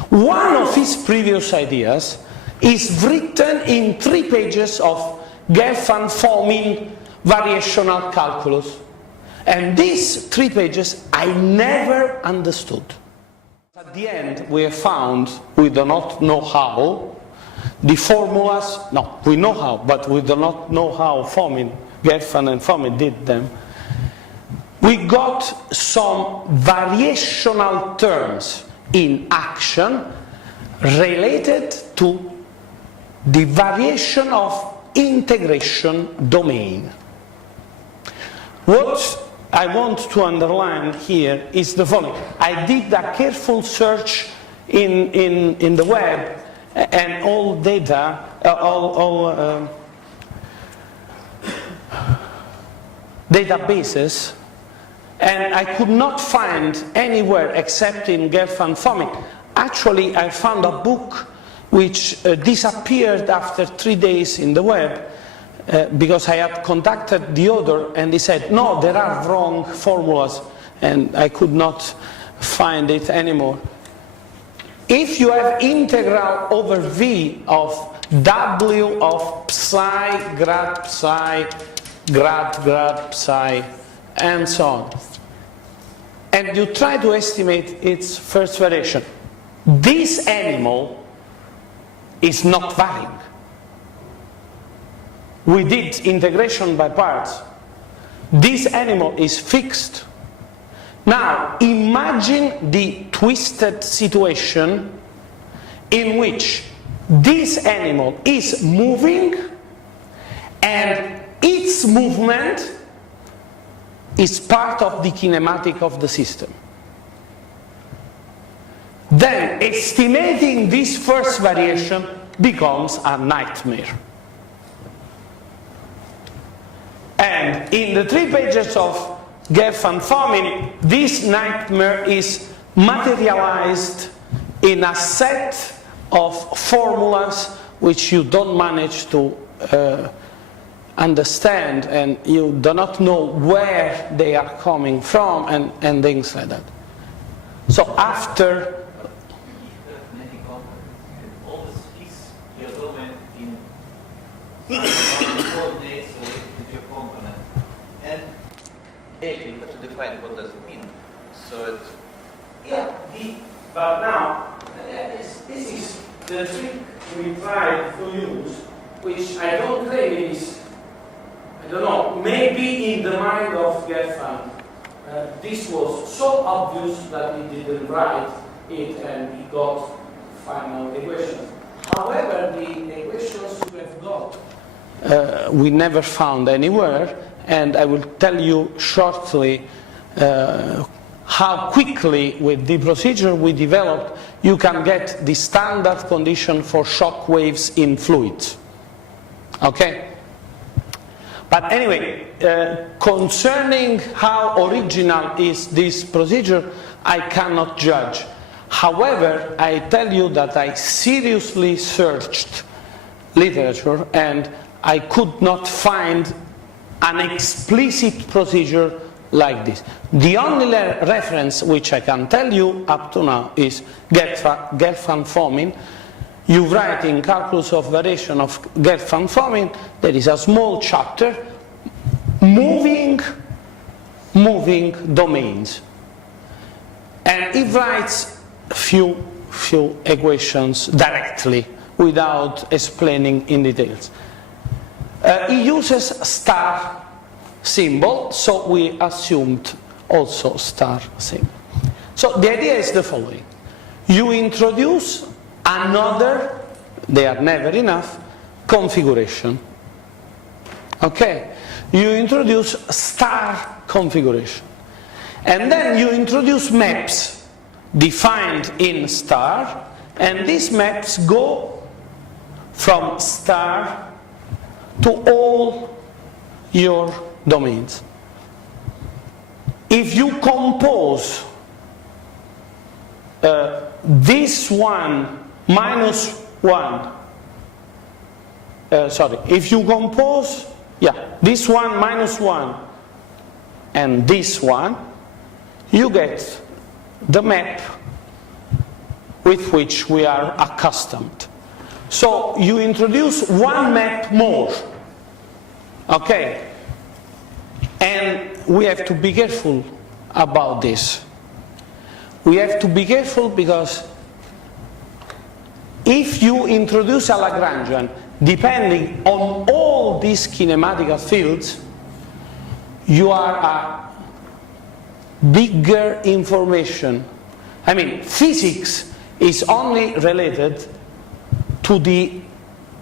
One of his previous ideas is written in 3 pages of Gelfand-Fomin variational calculus. And these 3 pages I never understood. At the end we have found, we do not know how, the formulas, no, we know how, but we do not know how Gelfand and Fomin did them. We got some variational terms in action related to the variation of integration domain. What I want to underline here is the following. I did a careful search in the web, and all data, databases, and I could not find anywhere except in Gelfand-Fomin. Actually, I found a book which disappeared after 3 days in the web because I had contacted the author and he said, no, there are wrong formulas, and I could not find it anymore. If you have integral over V of W of psi, grad psi, grad psi, and so on. And you try to estimate its first variation. This animal is not varying. We did integration by parts. This animal is fixed. Now, imagine the twisted situation in which this animal is moving and its movement is part of the kinematic of the system. Then estimating this first variation becomes a nightmare. And in the 3 pages of Geff and Fomin, this nightmare is materialized in a set of formulas which you don't manage to understand, and you do not know where they are coming from, and things like that. So after many components, always fix your domain in coordinates with your component, and you have to define what does it mean. So it, but now this is the trick we try to use, which I don't claim is, I don't know, maybe in the mind of Geffen, this was so obvious that he didn't write it and he got final equations. However, the equations we have got, we never found anywhere, and I will tell you shortly how quickly, with the procedure we developed, you can get the standard condition for shock waves in fluids. Okay? But anyway, concerning how original is this procedure, I cannot judge. However, I tell you that I seriously searched literature and I could not find an explicit procedure like this. The only reference which I can tell you up to now is Geff and Fomin. You write in Calculus of Variation of Geff and Fomin, there is a small chapter, moving domains. And it writes few equations directly without explaining in details. He uses star symbol, so we assumed also star symbol. So the idea is the following. You introduce another, they are never enough, configuration. Okay? You introduce star configuration. And then you introduce maps defined in star, and these maps go from star to all your domains. If you compose this one minus 1, if you compose, this one minus 1 and this one, you get the map with which we are accustomed. So you introduce one map more, okay? And we have to be careful about this. We have to be careful because if you introduce a Lagrangian depending on all these kinematical fields, you are a bigger information. I mean, physics is only related to the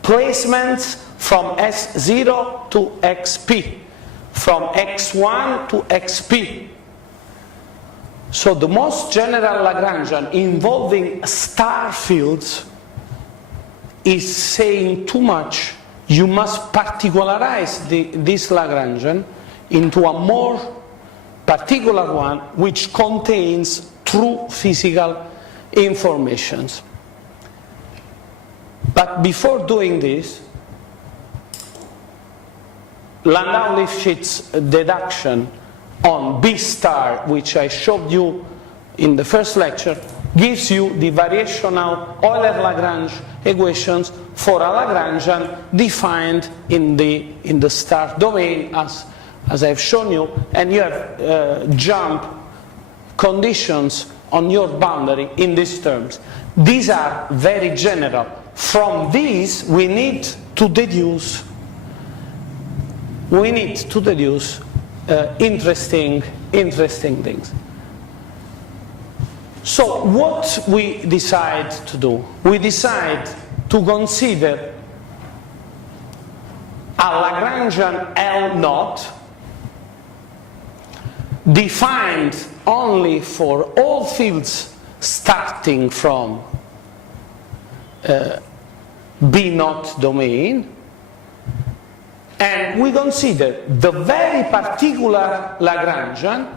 placements from S0 to XP, from X1 to XP. So the most general Lagrangian involving star fields is saying too much. You must particularize this Lagrangian into a more particular one which contains true physical informations. But before doing this, Landau-Lifshitz deduction on B star, which I showed you in the first lecture, gives you the variational Euler-Lagrange equations for a Lagrangian defined in the star domain as I've shown you, and you have jump conditions on your boundary in these terms. These are very general. From these we need to deduce interesting things. So what we decide to do? We decide to consider a Lagrangian L0 defined only for all fields starting from B0 domain, and we consider the very particular Lagrangian,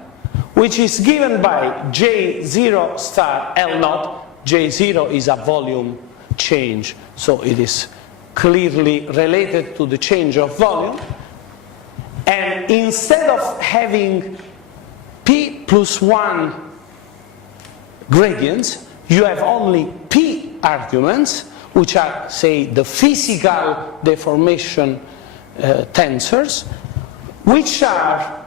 which is given by J0 star L0. J0 is a volume change, so it is clearly related to the change of volume. And instead of having P plus 1 gradients, you have only P arguments, which are, say, the physical deformation tensors, which are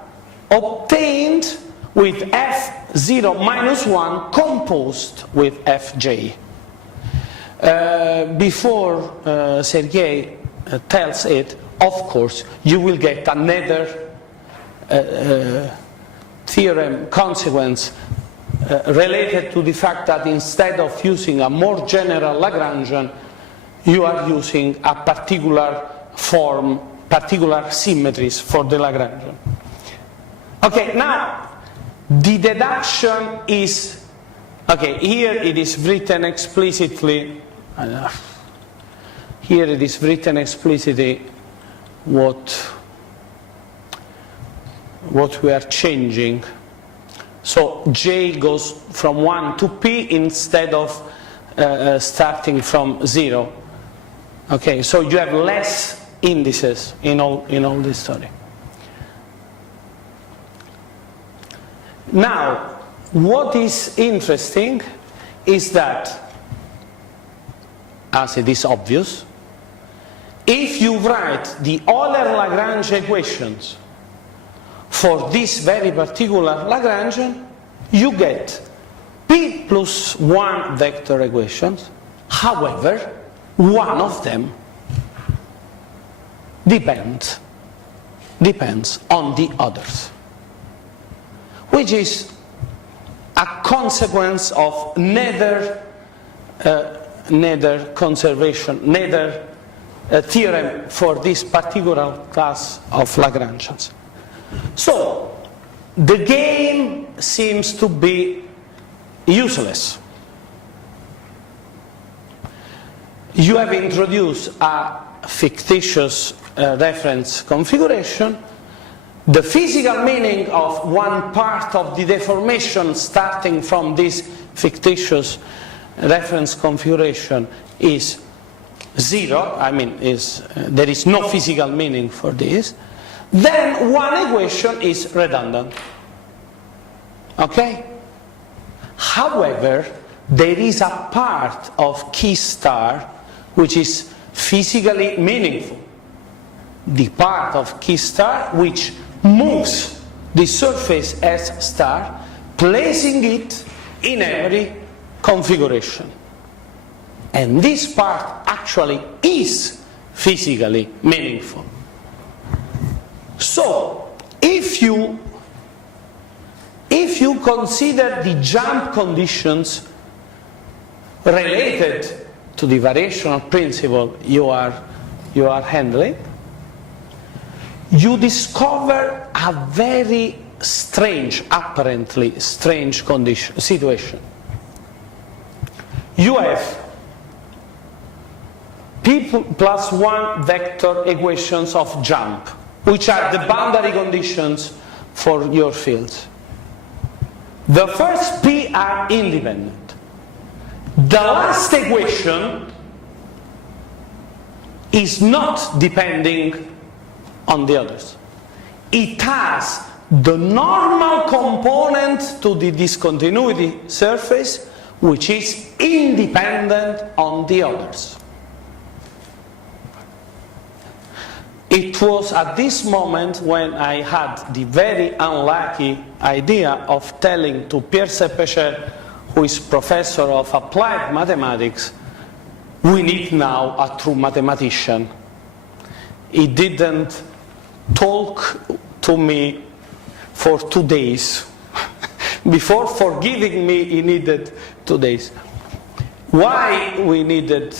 obtained with F0 minus 1 composed with Fj. Before Sergei tells it, of course, you will get another theorem consequence related to the fact that instead of using a more general Lagrangian, you are using a particular form, particular symmetries for the Lagrangian. Okay, now the deduction is, okay, here it is written explicitly, what we are changing. So J goes from 1 to P instead of starting from 0. Okay, so you have less indices in all this story. Now, what is interesting is that, as it is obvious, if you write the Euler-Lagrange equations for this very particular Lagrangian, you get P plus 1 vector equations. However, one of them depends on the others, which is a consequence of neither theorem for this particular class of Lagrangians. So the game seems to be useless. You have introduced a fictitious reference configuration. The physical meaning of one part of the deformation starting from this fictitious reference configuration is 0. I mean, there is no physical meaning for this. Then one equation is redundant. Okay? However, there is a part of key star which is physically meaningful. The part of key star which moves the surface S star, placing it in every configuration. And this part actually is physically meaningful. So, if you consider the jump conditions related to the variational principle you are handling, you discover a very strange, apparently strange situation. You have P plus 1 vector equations of jump, which are the boundary conditions for your fields. The first P are independent. The last equation is not depending on the others. It has the normal component to the discontinuity surface, which is independent on the others. It was at this moment when I had the very unlucky idea of telling to Pierre Seppecher, who is professor of applied mathematics, we need now a true mathematician. He didn't talk to me for 2 days. Before forgiving me, he needed 2 days. Why we needed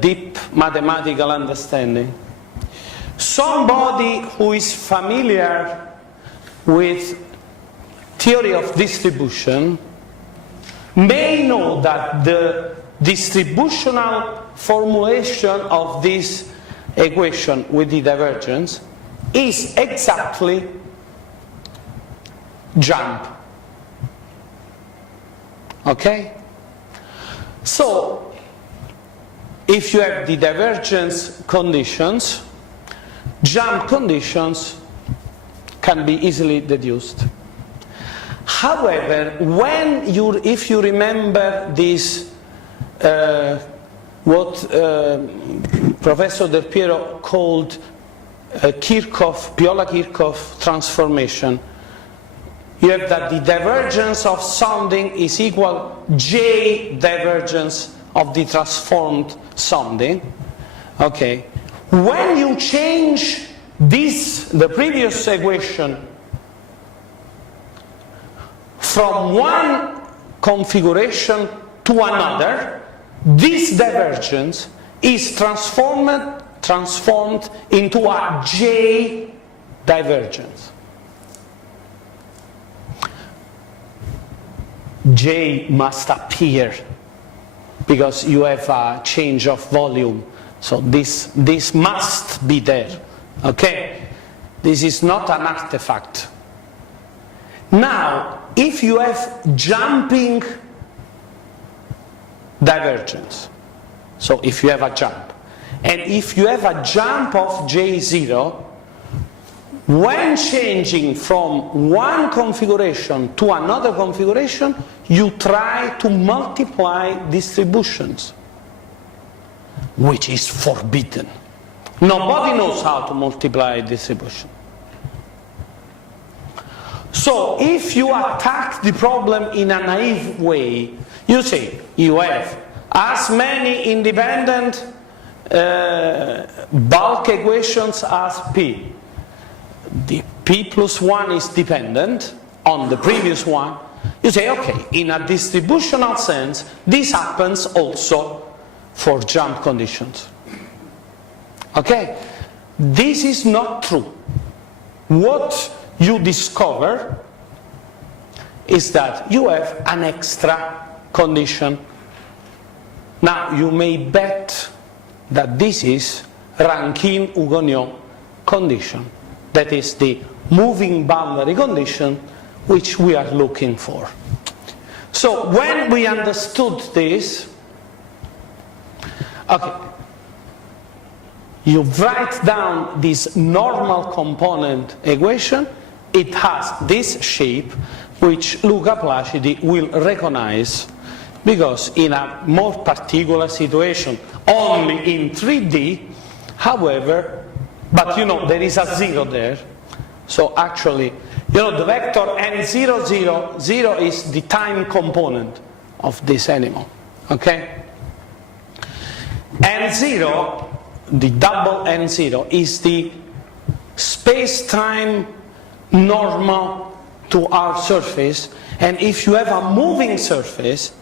deep mathematical understanding? Somebody who is familiar with theory of distribution may know that the distributional formulation of this equation with the divergence is exactly jump. Okay? So, if you have the divergence conditions, jump conditions can be easily deduced. However, if you remember this, what Professor Del Piero called Piola-Kirchhoff transformation, you have that the divergence of sounding is equal J divergence of the transformed sounding. Okay. When you change the previous equation from one configuration to another, this divergence is transformed into a J divergence. J must appear because you have a change of volume. So this must be there. Okay? This is not an artifact. Now, if you have jumping divergence, so if you have a jump, and if you have a jump of J0, when changing from one configuration to another configuration, you try to multiply distributions, which is forbidden. Nobody knows how to multiply distribution. So if you attack the problem in a naive way, you say you have as many independent bulk equations as P. The P plus 1 is dependent on the previous one. You say, okay, in a distributional sense, this happens also for jump conditions. Okay? This is not true. What you discover is that you have an extra condition. Now, you may bet that this is Rankine-Hugoniot condition. That is the moving boundary condition which we are looking for. So, when we understood this, okay, you write down this normal component equation. It has this shape which Luca Placidi will recognize, because in a more particular situation, only in 3D, however, but you know there is a 0 there, so actually, you know, the vector n0, 0, 0 is the time component of this animal, okay? N0, the double N0, is the space-time normal to our surface, and if you have a moving surface,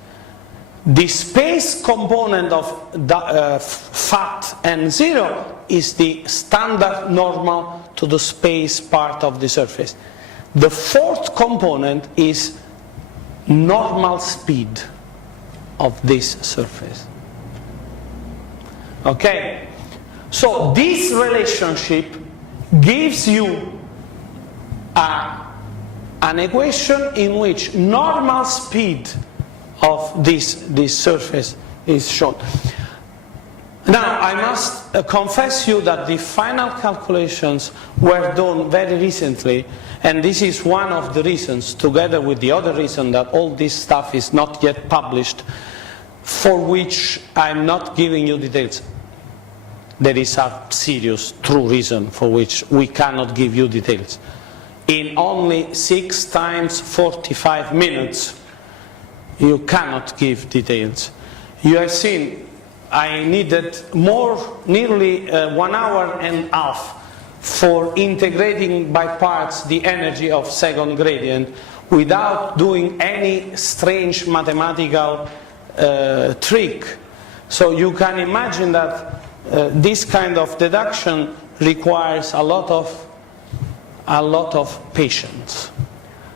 the space component of fat N0 is the standard normal to the space part of the surface. The fourth component is normal speed of this surface. Okay? So this relationship gives you an equation in which normal speed of this surface is shown. Now, I must confess you that the final calculations were done very recently, and this is one of the reasons, together with the other reason that all this stuff is not yet published, for which I'm not giving you details. There is a serious, true reason for which we cannot give you details. In only 6 times 45 minutes, you cannot give details. You have seen I needed nearly 1 hour and a half for integrating by parts the energy of second gradient without doing any strange mathematical trick. So you can imagine that this kind of deduction requires a lot of patience.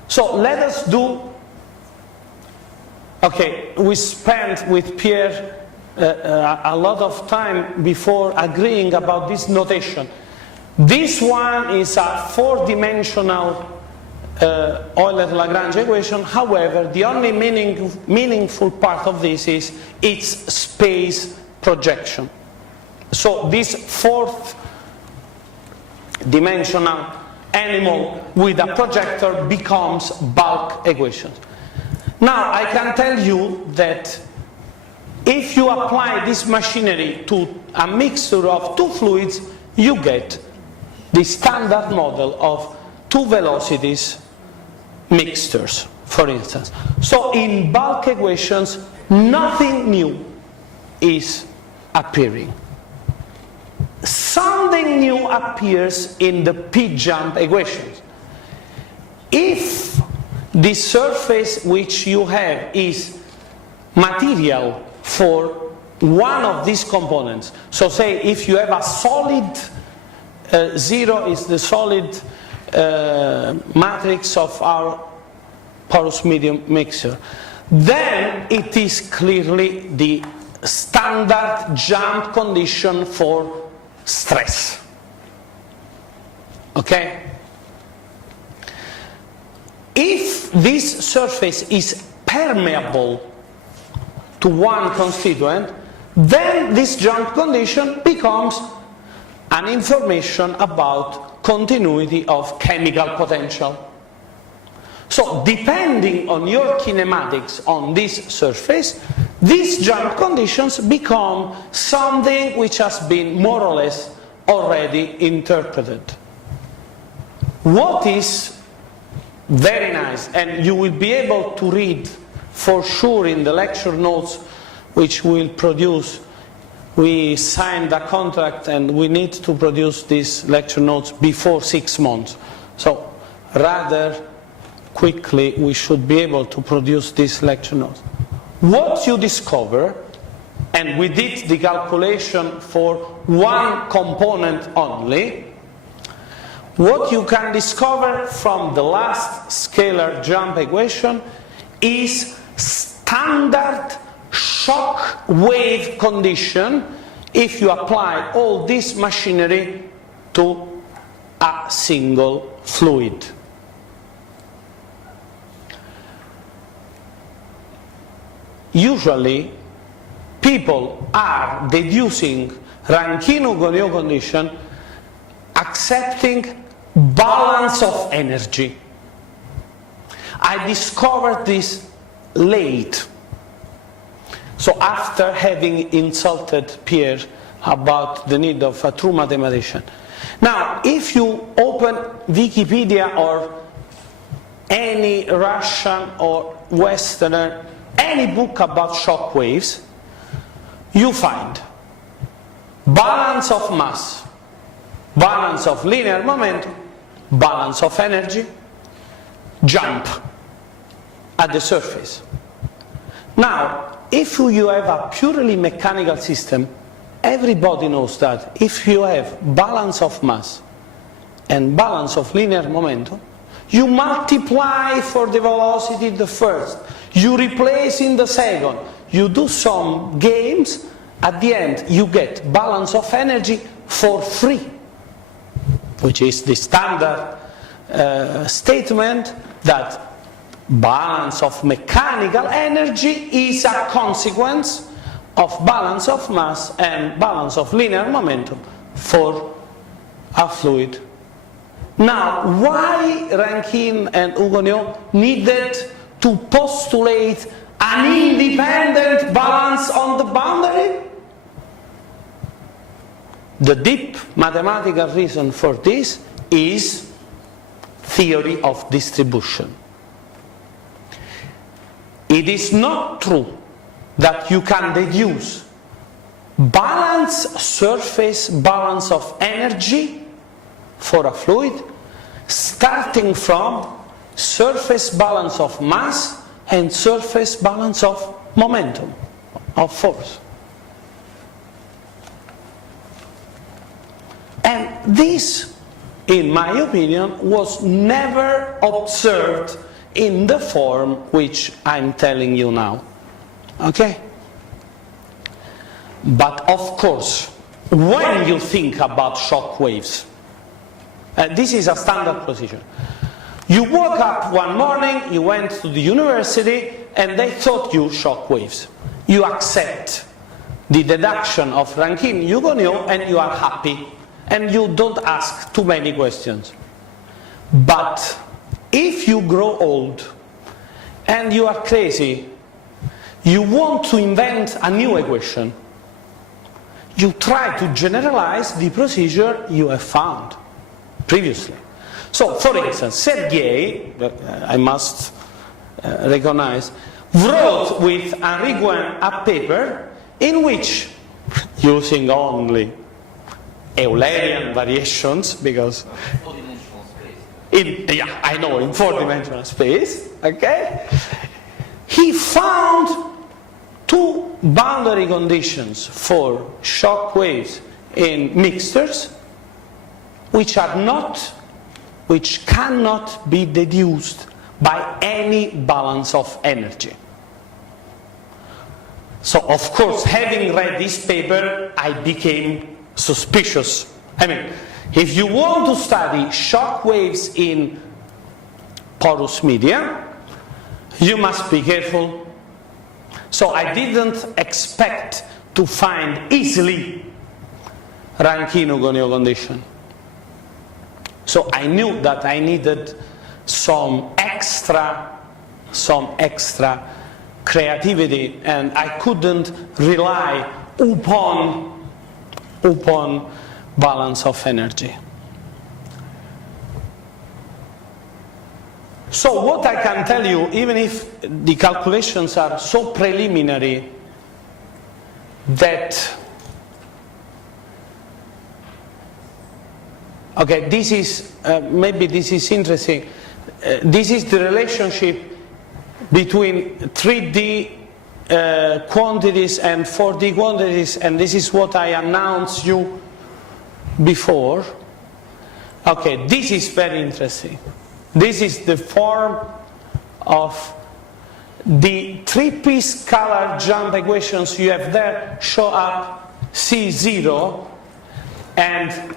So let us do. Okay, we spent with Pierre a lot of time before agreeing about this notation. This one is a 4-dimensional Euler-Lagrange equation. However, the only meaningful part of this is its space projection. So this 4th-dimensional animal with a projector becomes bulk equations. Now, I can tell you that if you apply this machinery to a mixture of 2 fluids, you get the standard model of 2 velocities mixtures, for instance. So in bulk equations, nothing new is appearing. Something new appears in the P-jump equations. If the surface which you have is material for one of these components, so say if you have a solid, 0 is the solid matrix of our porous medium mixture, then it is clearly the standard jump condition for stress. Okay? If this surface is permeable to one constituent, then this jump condition becomes an information about continuity of chemical potential. So depending on your kinematics on this surface, these jump conditions become something which has been more or less already interpreted. What is very nice, and you will be able to read for sure in the lecture notes which we'll produce. We signed a contract and we need to produce these lecture notes before 6 months. So rather quickly we should be able to produce these lecture notes. What you discover, and we did the calculation for one component only, what you can discover from the last scalar jump equation is standard shock wave condition if you apply all this machinery to a single fluid. Usually people are deducing Rankine-Hugoniot condition accepting balance of energy. I discovered this late. So after having insulted Pierre about the need of a true mathematician. Now, if you open Wikipedia or any Russian or Westerner, any book about shock waves, you find balance of mass, balance of linear momentum, balance of energy, jump at the surface. Now, if you have a purely mechanical system, everybody knows that if you have balance of mass and balance of linear momentum, you multiply for the velocity the first, you replace in the second, you do some games, at the end you get balance of energy for free, which is the standard statement that balance of mechanical energy is a consequence of balance of mass and balance of linear momentum for a fluid. Now, why Rankine and Hugoniot needed to postulate an independent balance on the boundary? The deep mathematical reason for this is theory of distribution. It is not true that you can deduce balance surface balance of energy for a fluid starting from surface balance of mass and surface balance of momentum, of force. And this, in my opinion, was never observed in the form which I'm telling you now. Okay? But of course, when you think about shock waves, this is a standard procedure. You woke up one morning, you went to the university, and they taught you shock waves. You accept the deduction of Rankine-Hugoniot and you are happy. And you don't ask too many questions. But if you grow old and you are crazy, you want to invent a new equation, you try to generalize the procedure you have found previously. So, for instance, Sergei, I must recognize, wrote with Enrique a paper in which, using only Eulerian variations, because Four-dimensional space. yeah, I know, in four-dimensional space, okay? He found two boundary conditions for shock waves in mixtures which cannot be deduced by any balance of energy. So, of course, having read this paper, I became suspicious. I mean, if you want to study shock waves in porous media, you must be careful. So I didn't expect to find easily Rankine-Hugoniot condition. So I knew that I needed some extra creativity, and I couldn't rely upon balance of energy. So what I can tell you, even if the calculations are so preliminary that, okay, this is, maybe this is interesting. This is the relationship between 3D quantities and 4D quantities, and this is what I announced you before. Okay, this is very interesting. This is the form of the three-piece scalar jump equations you have there show up C0, and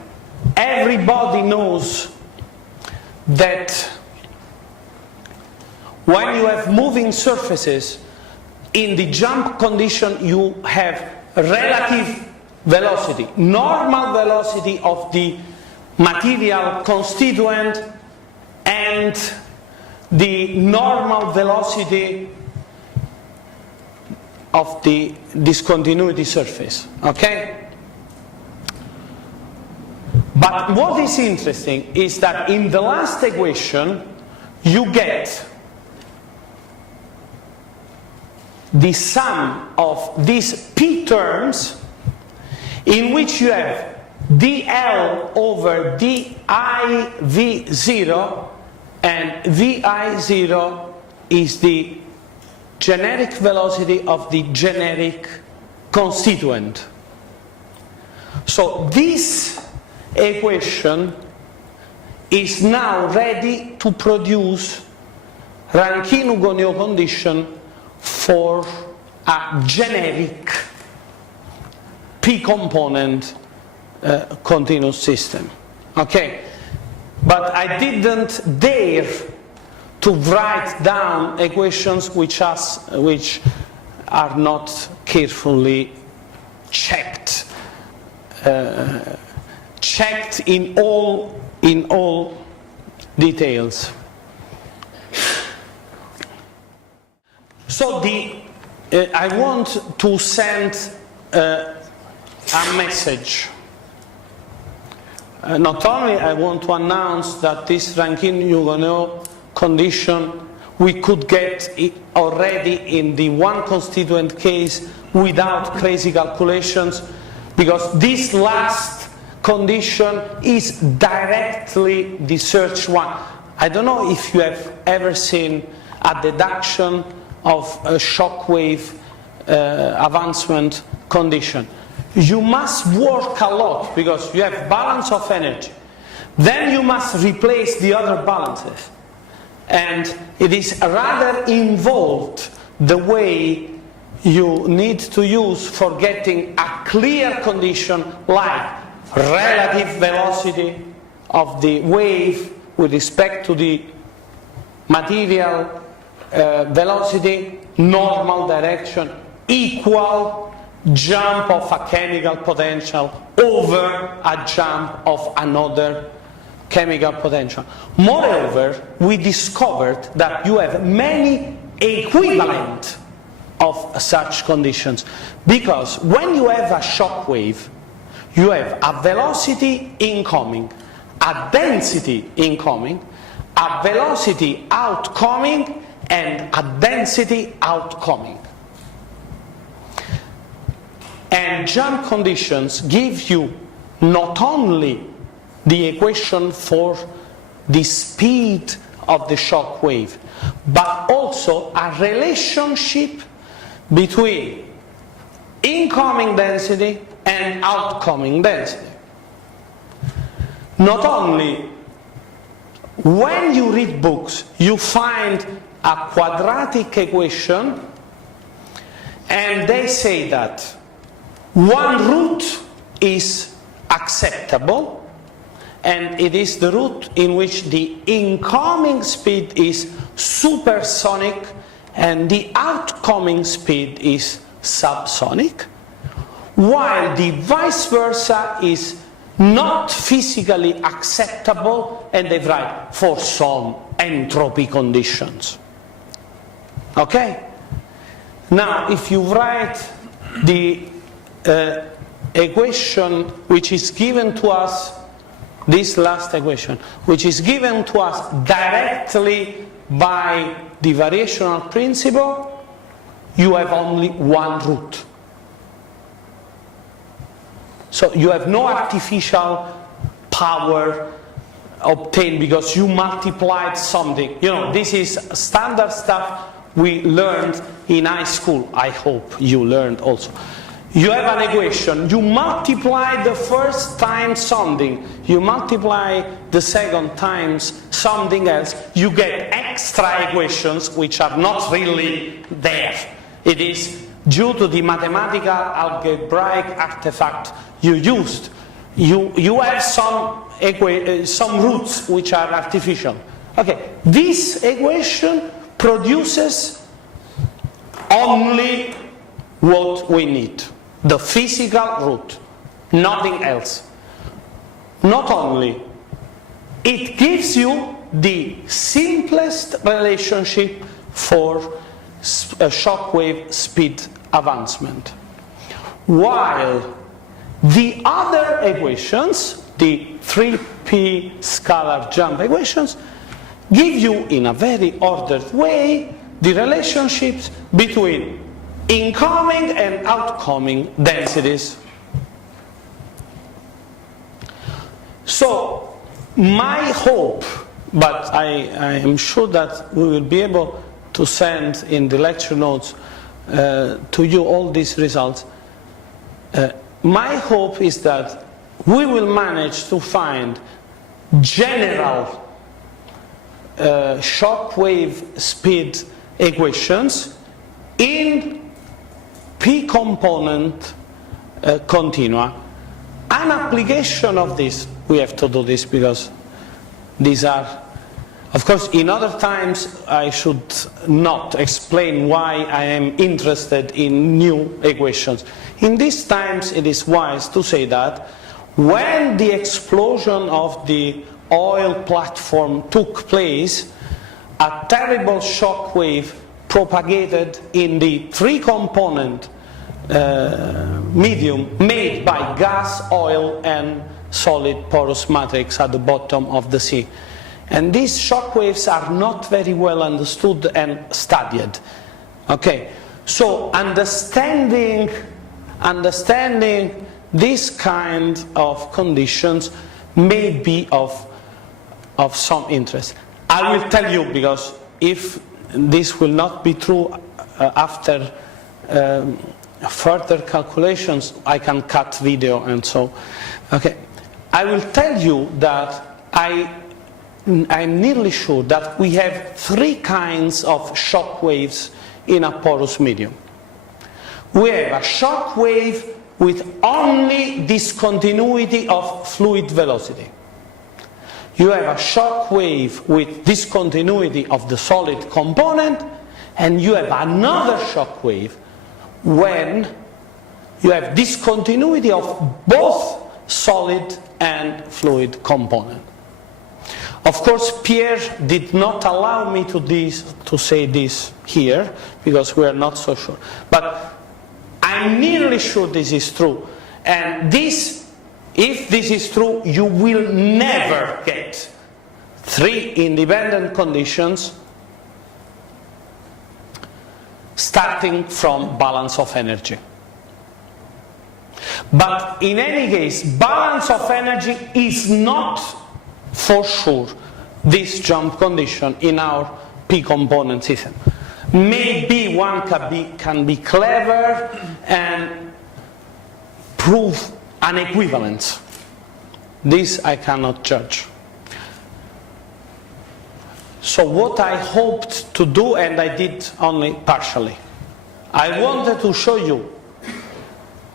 everybody knows that when you have moving surfaces, in the jump condition you have relative velocity, normal velocity of the material constituent and the normal velocity of the discontinuity surface, okay? But what is interesting is that in the last equation you get the sum of these p terms in which you have dl over di v0, and vi0 is the generic velocity of the generic constituent. So this equation is now ready to produce Rankine-Hugoniot condition for a generic p-component continuous system. Okay, but I didn't dare to write down equations which are not carefully checked, checked in all details. So I want to send a message. Not only I want to announce that this Rankine-Huguenot condition we could get it already in the one constituent case without crazy calculations, because this last condition is directly the search one. I don't know if you have ever seen a deduction of a shock wave advancement condition. You must work a lot because you have balance of energy. Then you must replace the other balances. And it is rather involved the way you need to use for getting a clear condition like relative velocity of the wave with respect to the material velocity, normal direction, equal jump of a chemical potential over a jump of another chemical potential. Moreover, we discovered that you have many equivalent of such conditions, because when you have a shock wave, you have a velocity incoming, a density incoming, a velocity outcoming, and a density outcoming. And jump conditions give you not only the equation for the speed of the shock wave, but also a relationship between incoming density and outcoming density. Not only when you read books you find a quadratic equation and they say that one route is acceptable, and it is the route in which the incoming speed is supersonic and the outcoming speed is subsonic, while the vice versa is not physically acceptable, and they write for some entropy conditions. Okay? Now, if you write the equation which is given to us, this last equation, which is given to us directly by the variational principle, you have only one root. So you have no artificial power obtained because you multiplied something. You know, this is standard stuff we learned in high school. I hope you learned also. You have an equation, you multiply the first time something, you multiply the second times something else, you get extra equations which are not really there. It is due to the mathematical algebraic artifact you used. You have some roots which are artificial. Okay, this equation produces only what we need. The physical root, nothing else. Not only, it gives you the simplest relationship for a shock wave speed advancement. While the other equations, the 3p scalar jump equations, give you in a very ordered way the relationships between incoming and outcoming densities. So my hope, but I am sure that we will be able to send in the lecture notes to you all these results. My hope is that we will manage to find general shock wave speed equations in p component continua. An application of this, we have to do this because these are Of course, in other times, I should not explain why I am interested in new equations. In these times, it is wise to say that when the explosion of the oil platform took place, a terrible shock wave propagated in the three-component medium made by gas, oil, and solid porous matrix at the bottom of the sea. And these shock waves are not very well understood and studied. Okay, so understanding this kind of conditions may be of some interest. I will tell you, because if this will not be true after further calculations, I can cut video and so. Okay, I will tell you that I'm nearly sure that we have three kinds of shock waves in a porous medium. We have a shock wave with only discontinuity of fluid velocity. You have a shock wave with discontinuity of the solid component, and you have another shock wave when you have discontinuity of both solid and fluid component. Of course, Pierre did not allow me to say this here, because we are not so sure. But I'm nearly sure this is true. And if this is true, you will never get three independent conditions starting from balance of energy. But in any case, balance of energy is not for sure this jump condition in our p-component system. Maybe one can be clever and prove an equivalence. This I cannot judge. So what I hoped to do, and I did only partially, I wanted to show you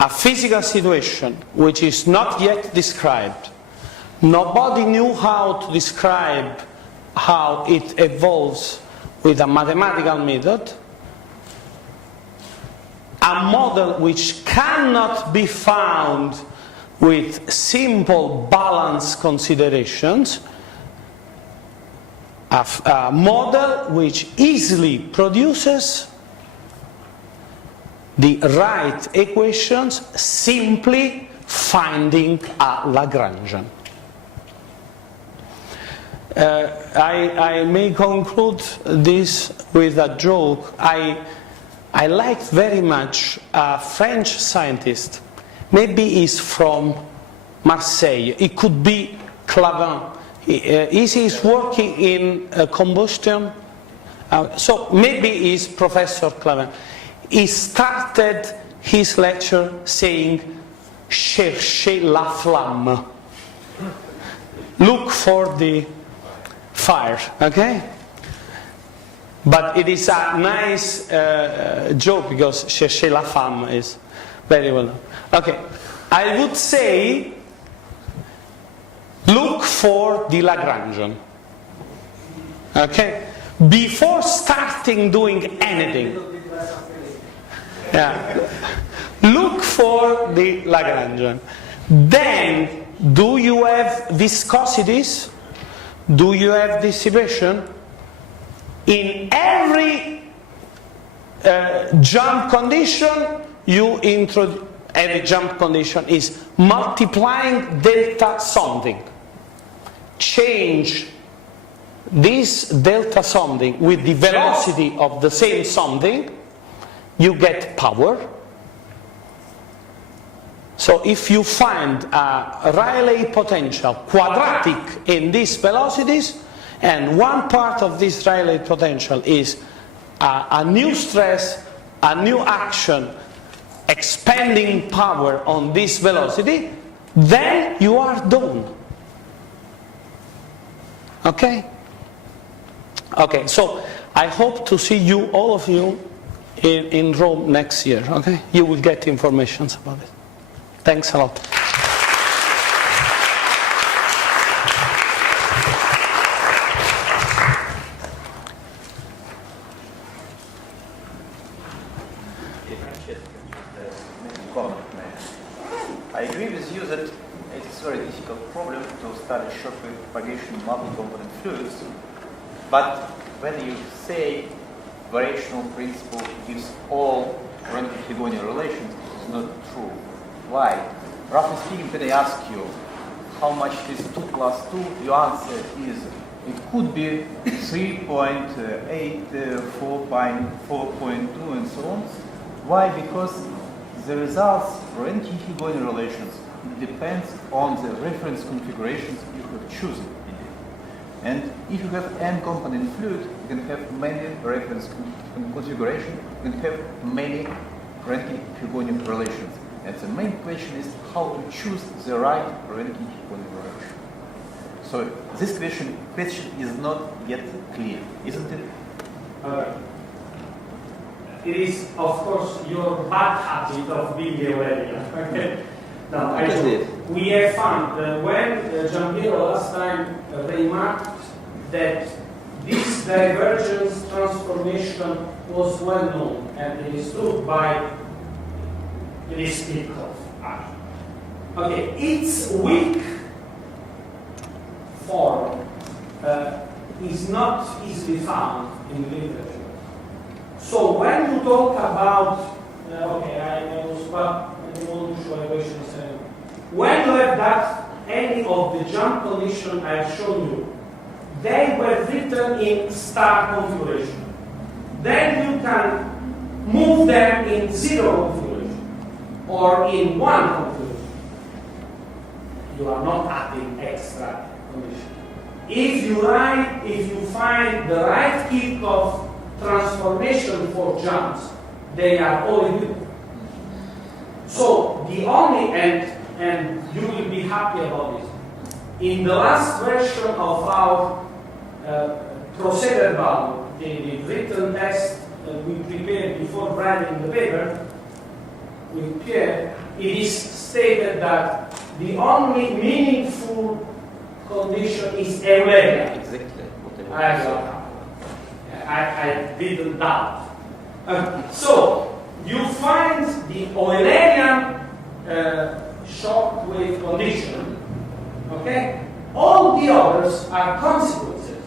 a physical situation which is not yet described. Nobody knew how to describe how it evolves with a mathematical method, a model which cannot be found with simple balance considerations, a model which easily produces the right equations simply finding a Lagrangian. I may conclude this with a joke. I liked very much a French scientist. Maybe he's from Marseille. It could be Clavin. He's working in combustion. So maybe he's Professor Clavin. He started his lecture saying, "Cherchez la flamme." Look for the fire, okay? But it is a nice joke, because chercher la femme is very well known. Okay, I would say look for the Lagrangian. Okay? Before starting doing anything. Yeah. Look for the Lagrangian. Then, do you have viscosities? Do you have dissipation? In every jump condition, every jump condition is multiplying delta something. Change this delta something with the velocity of the same something, you get power. So if you find a Rayleigh potential quadratic in these velocities, and one part of this Rayleigh potential is a new stress, a new action, expanding power on this velocity, then you are done. Okay? Okay, so I hope to see you, all of you, in Rome next year. Okay? You will get information about it. Thanks a lot. entropy propagation in multi-component fluids. But when you say variational principle gives all Rankin-Hugonian relations, it's not true. Why? Roughly speaking, when I ask you how much is 2 plus 2, your answer is it could be 3.8, 4.2, and so on. Why? Because the results for Rankin-Hugonian relations depends on the reference configurations you have chosen. And if you have n-component fluid, you can have many reference configurations, you can have many Rankin-Hugonian relations. And the main question is how to choose the right Rankin-Hugonian relation. So this question is not yet clear, isn't it? It is, of course, your bad habit of being Aurelian. Okay? Now, we have found that when Giampiero last time remarked that this divergence transformation was well known and it is true by this Kirchhoff action. Okay, its weak form is not easily found in literature. So when you talk about, okay, I was about when you have that any of the jump conditions I have shown you, they were written in star configuration. Then you can move them in 0 configuration or in 1 configuration. You are not adding extra condition. If you find the right Kirchhoff transformation for jumps, they are all in. So the only, and you will be happy about this, in the last version of our procedure value, the written text we prepared before writing the paper with Pierre, it is stated that the only meaningful condition is Eulerian. Exactly. I didn't doubt. So you find the Eulerian shock wave condition, okay? All the others are consequences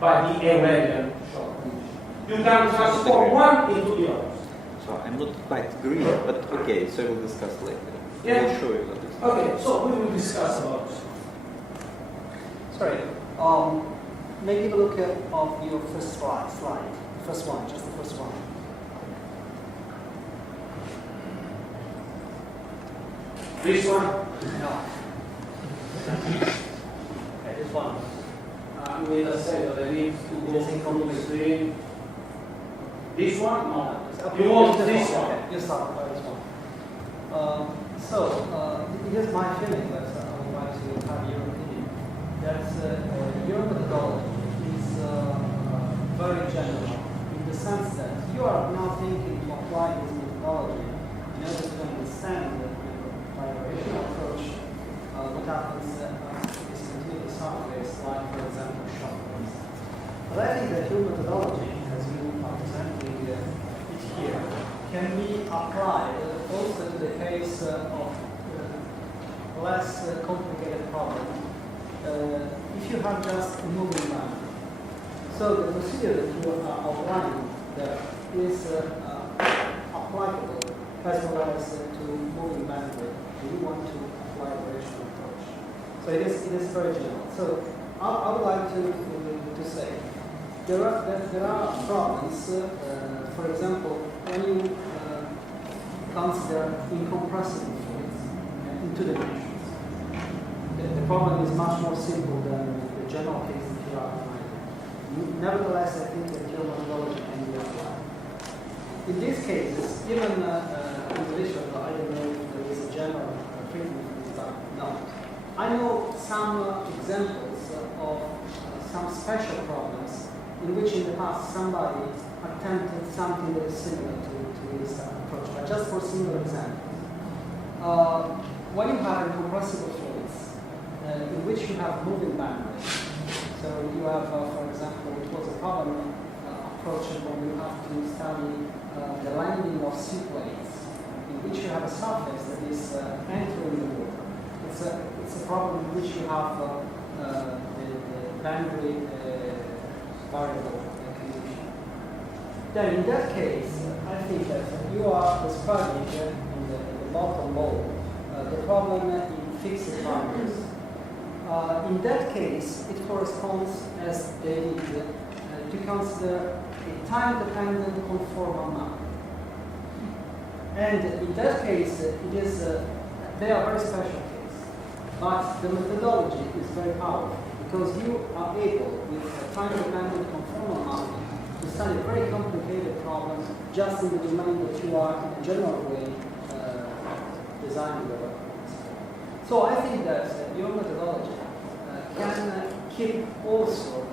by the Eulerian shock condition. You can transform one into the others. So I'm not quite agree, but okay, so we'll discuss later. Yeah. We'll show you that. Okay, so we will discuss about this. Sorry. Maybe give a look at your first slide. First one, just the first one. This one? No. Okay, this one. Wait a second, I need to go from the screen. This one? No. Okay, You want just this one? Okay, you start by this one. Here's my feeling that I would like to have your opinion. That your methodology is very general in the sense that you are now thinking to apply this methodology in order to understand the vibration approach. What happens is continuous surface, like for example shock waves. But I think that your methodology, as you are presenting it here, can be applied also to the case of less complicated problem. If you have just a moving band. So the procedure that you are outlining there is applicable as well as to moving bandwidth. You want to apply a variational approach. So it is very general. So I would like to say there are problems. For example, when you consider incompressible fluids in 2 dimensions. The problem is much more simple than the general case that you are outlining. Nevertheless, I think that your methodology can be applied. In these cases, even in the literature, I don't know if there is a general treatment for this type. No. I know some examples of some special problems in which in the past somebody attempted something that is similar to this approach, but just for single examples. When you have incompressible fluids, in which you have moving bandwidth, so you have, for example, it was a problem approach when you have to study the landing of seaplanes, in which you have a surface that is entering the water. It's a problem in which you have the boundary variable condition. Then in that case, I think that you are describing in the bottom law the problem in fixed boundaries. In that case, it corresponds, as they need, to consider a time-dependent conformal map. And in that case, it is they are very special case. But the methodology is very powerful because you are able, with a time-dependent conformal mapping, to study very complicated problems just in the domain that you are, in a general way, designing the reference. So I think that your methodology can keep also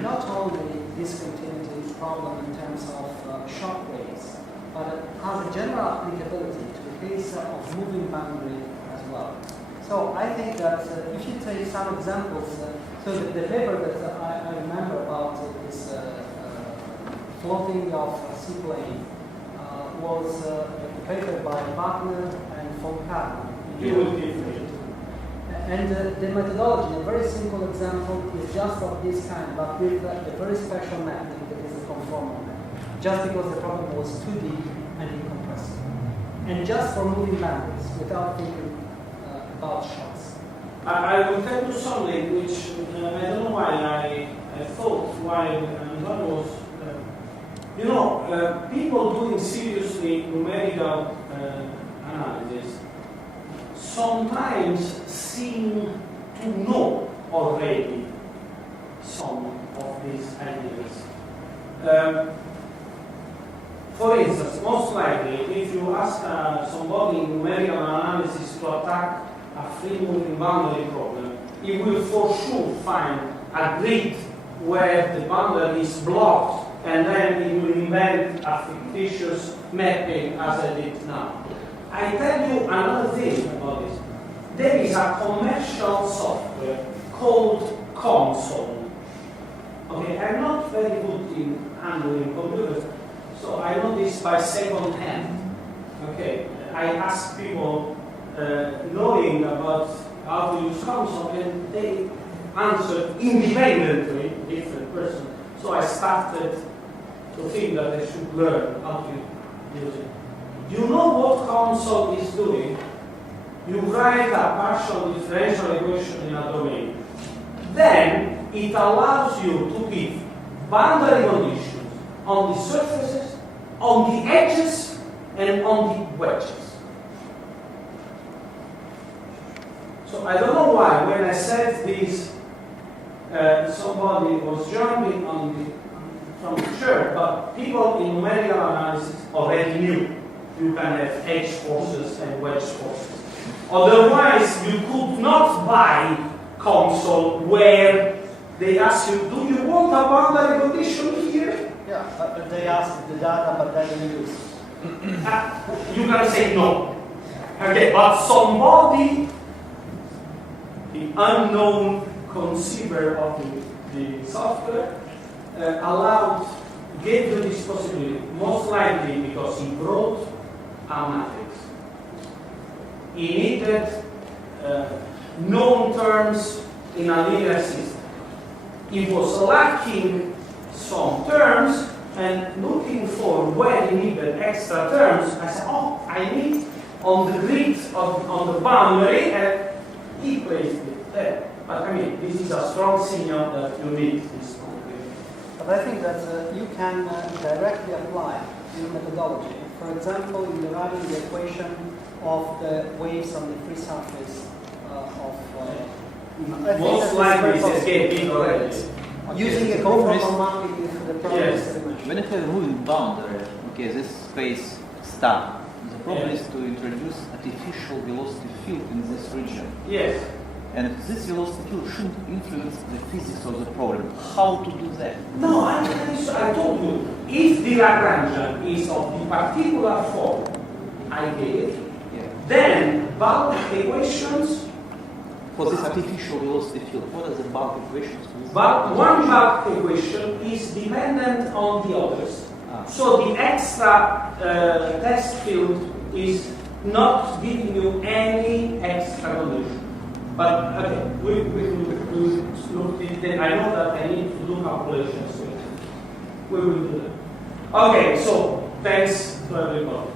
not only discontinuity problem in terms of shock waves, but has a general applicability to the case of moving boundary as well. So I think that if you take some examples, so the paper that I remember about this floating of a seaplane was a paper by Wagner and von Karman. And the methodology, a very simple example, is just of this kind, but with a very special mapping that is a conformal map, just because the problem was too deep and incompressible. And just for moving boundaries, without thinking about shocks. I will tell you something which I don't know why I thought while that was, people doing seriously numerical analysis sometimes seem to know already some of these ideas. For instance, most likely, if you ask somebody in numerical analysis to attack a free-moving boundary problem, he will for sure find a grid where the boundary is blocked, and then he will invent a fictitious mapping as I did now. I tell you another thing about this. There is a commercial software called Console. Okay, I'm not very good in handling computers, so I know this by second hand. Okay, I ask people knowing about how to use Console, and they answered independently, different person. So I started to think that I should learn how to use it. You know what Console is doing? You write a partial differential equation in a domain. Then it allows you to give boundary conditions on the surfaces, on the edges, and on the wedges. So I don't know why when I said this, somebody was jumping from the chair, but people in numerical analysis already knew you can have edge forces and wedge forces. Otherwise, you could not buy Console where they ask you, do you want a boundary condition here? Yeah, but they ask the data, but then you use. You can say no. Okay, but somebody, the unknown conceiver of the software, gave you this possibility, most likely because he brought a matrix. He needed known terms in a linear system. He was lacking some terms and looking for where he needed extra terms. I said, I need on the grid, on the boundary, and he placed it there. But I mean, this is a strong signal that you need this concrete. But I think that you can directly apply your methodology. For example, in deriving the equation of the waves on the free surface most likely it's escaping already. Using a conformal mapping with the problems that I mentioned. When you have a moving boundary, okay, this space star, the problem is to introduce artificial velocity field in this region. Yes. And this velocity field should influence the physics of the problem. How to do that? No, I told you, if the Lagrangian is of the particular form I gave, then bulk equations. For this artificial velocity field, what are the bulk equations? But one bulk equation is dependent on the others. So the extra test field is not giving you any extra condition. But okay, we will look into it. I know that I need to do calculations, so we will do that. Okay, so thanks to everybody.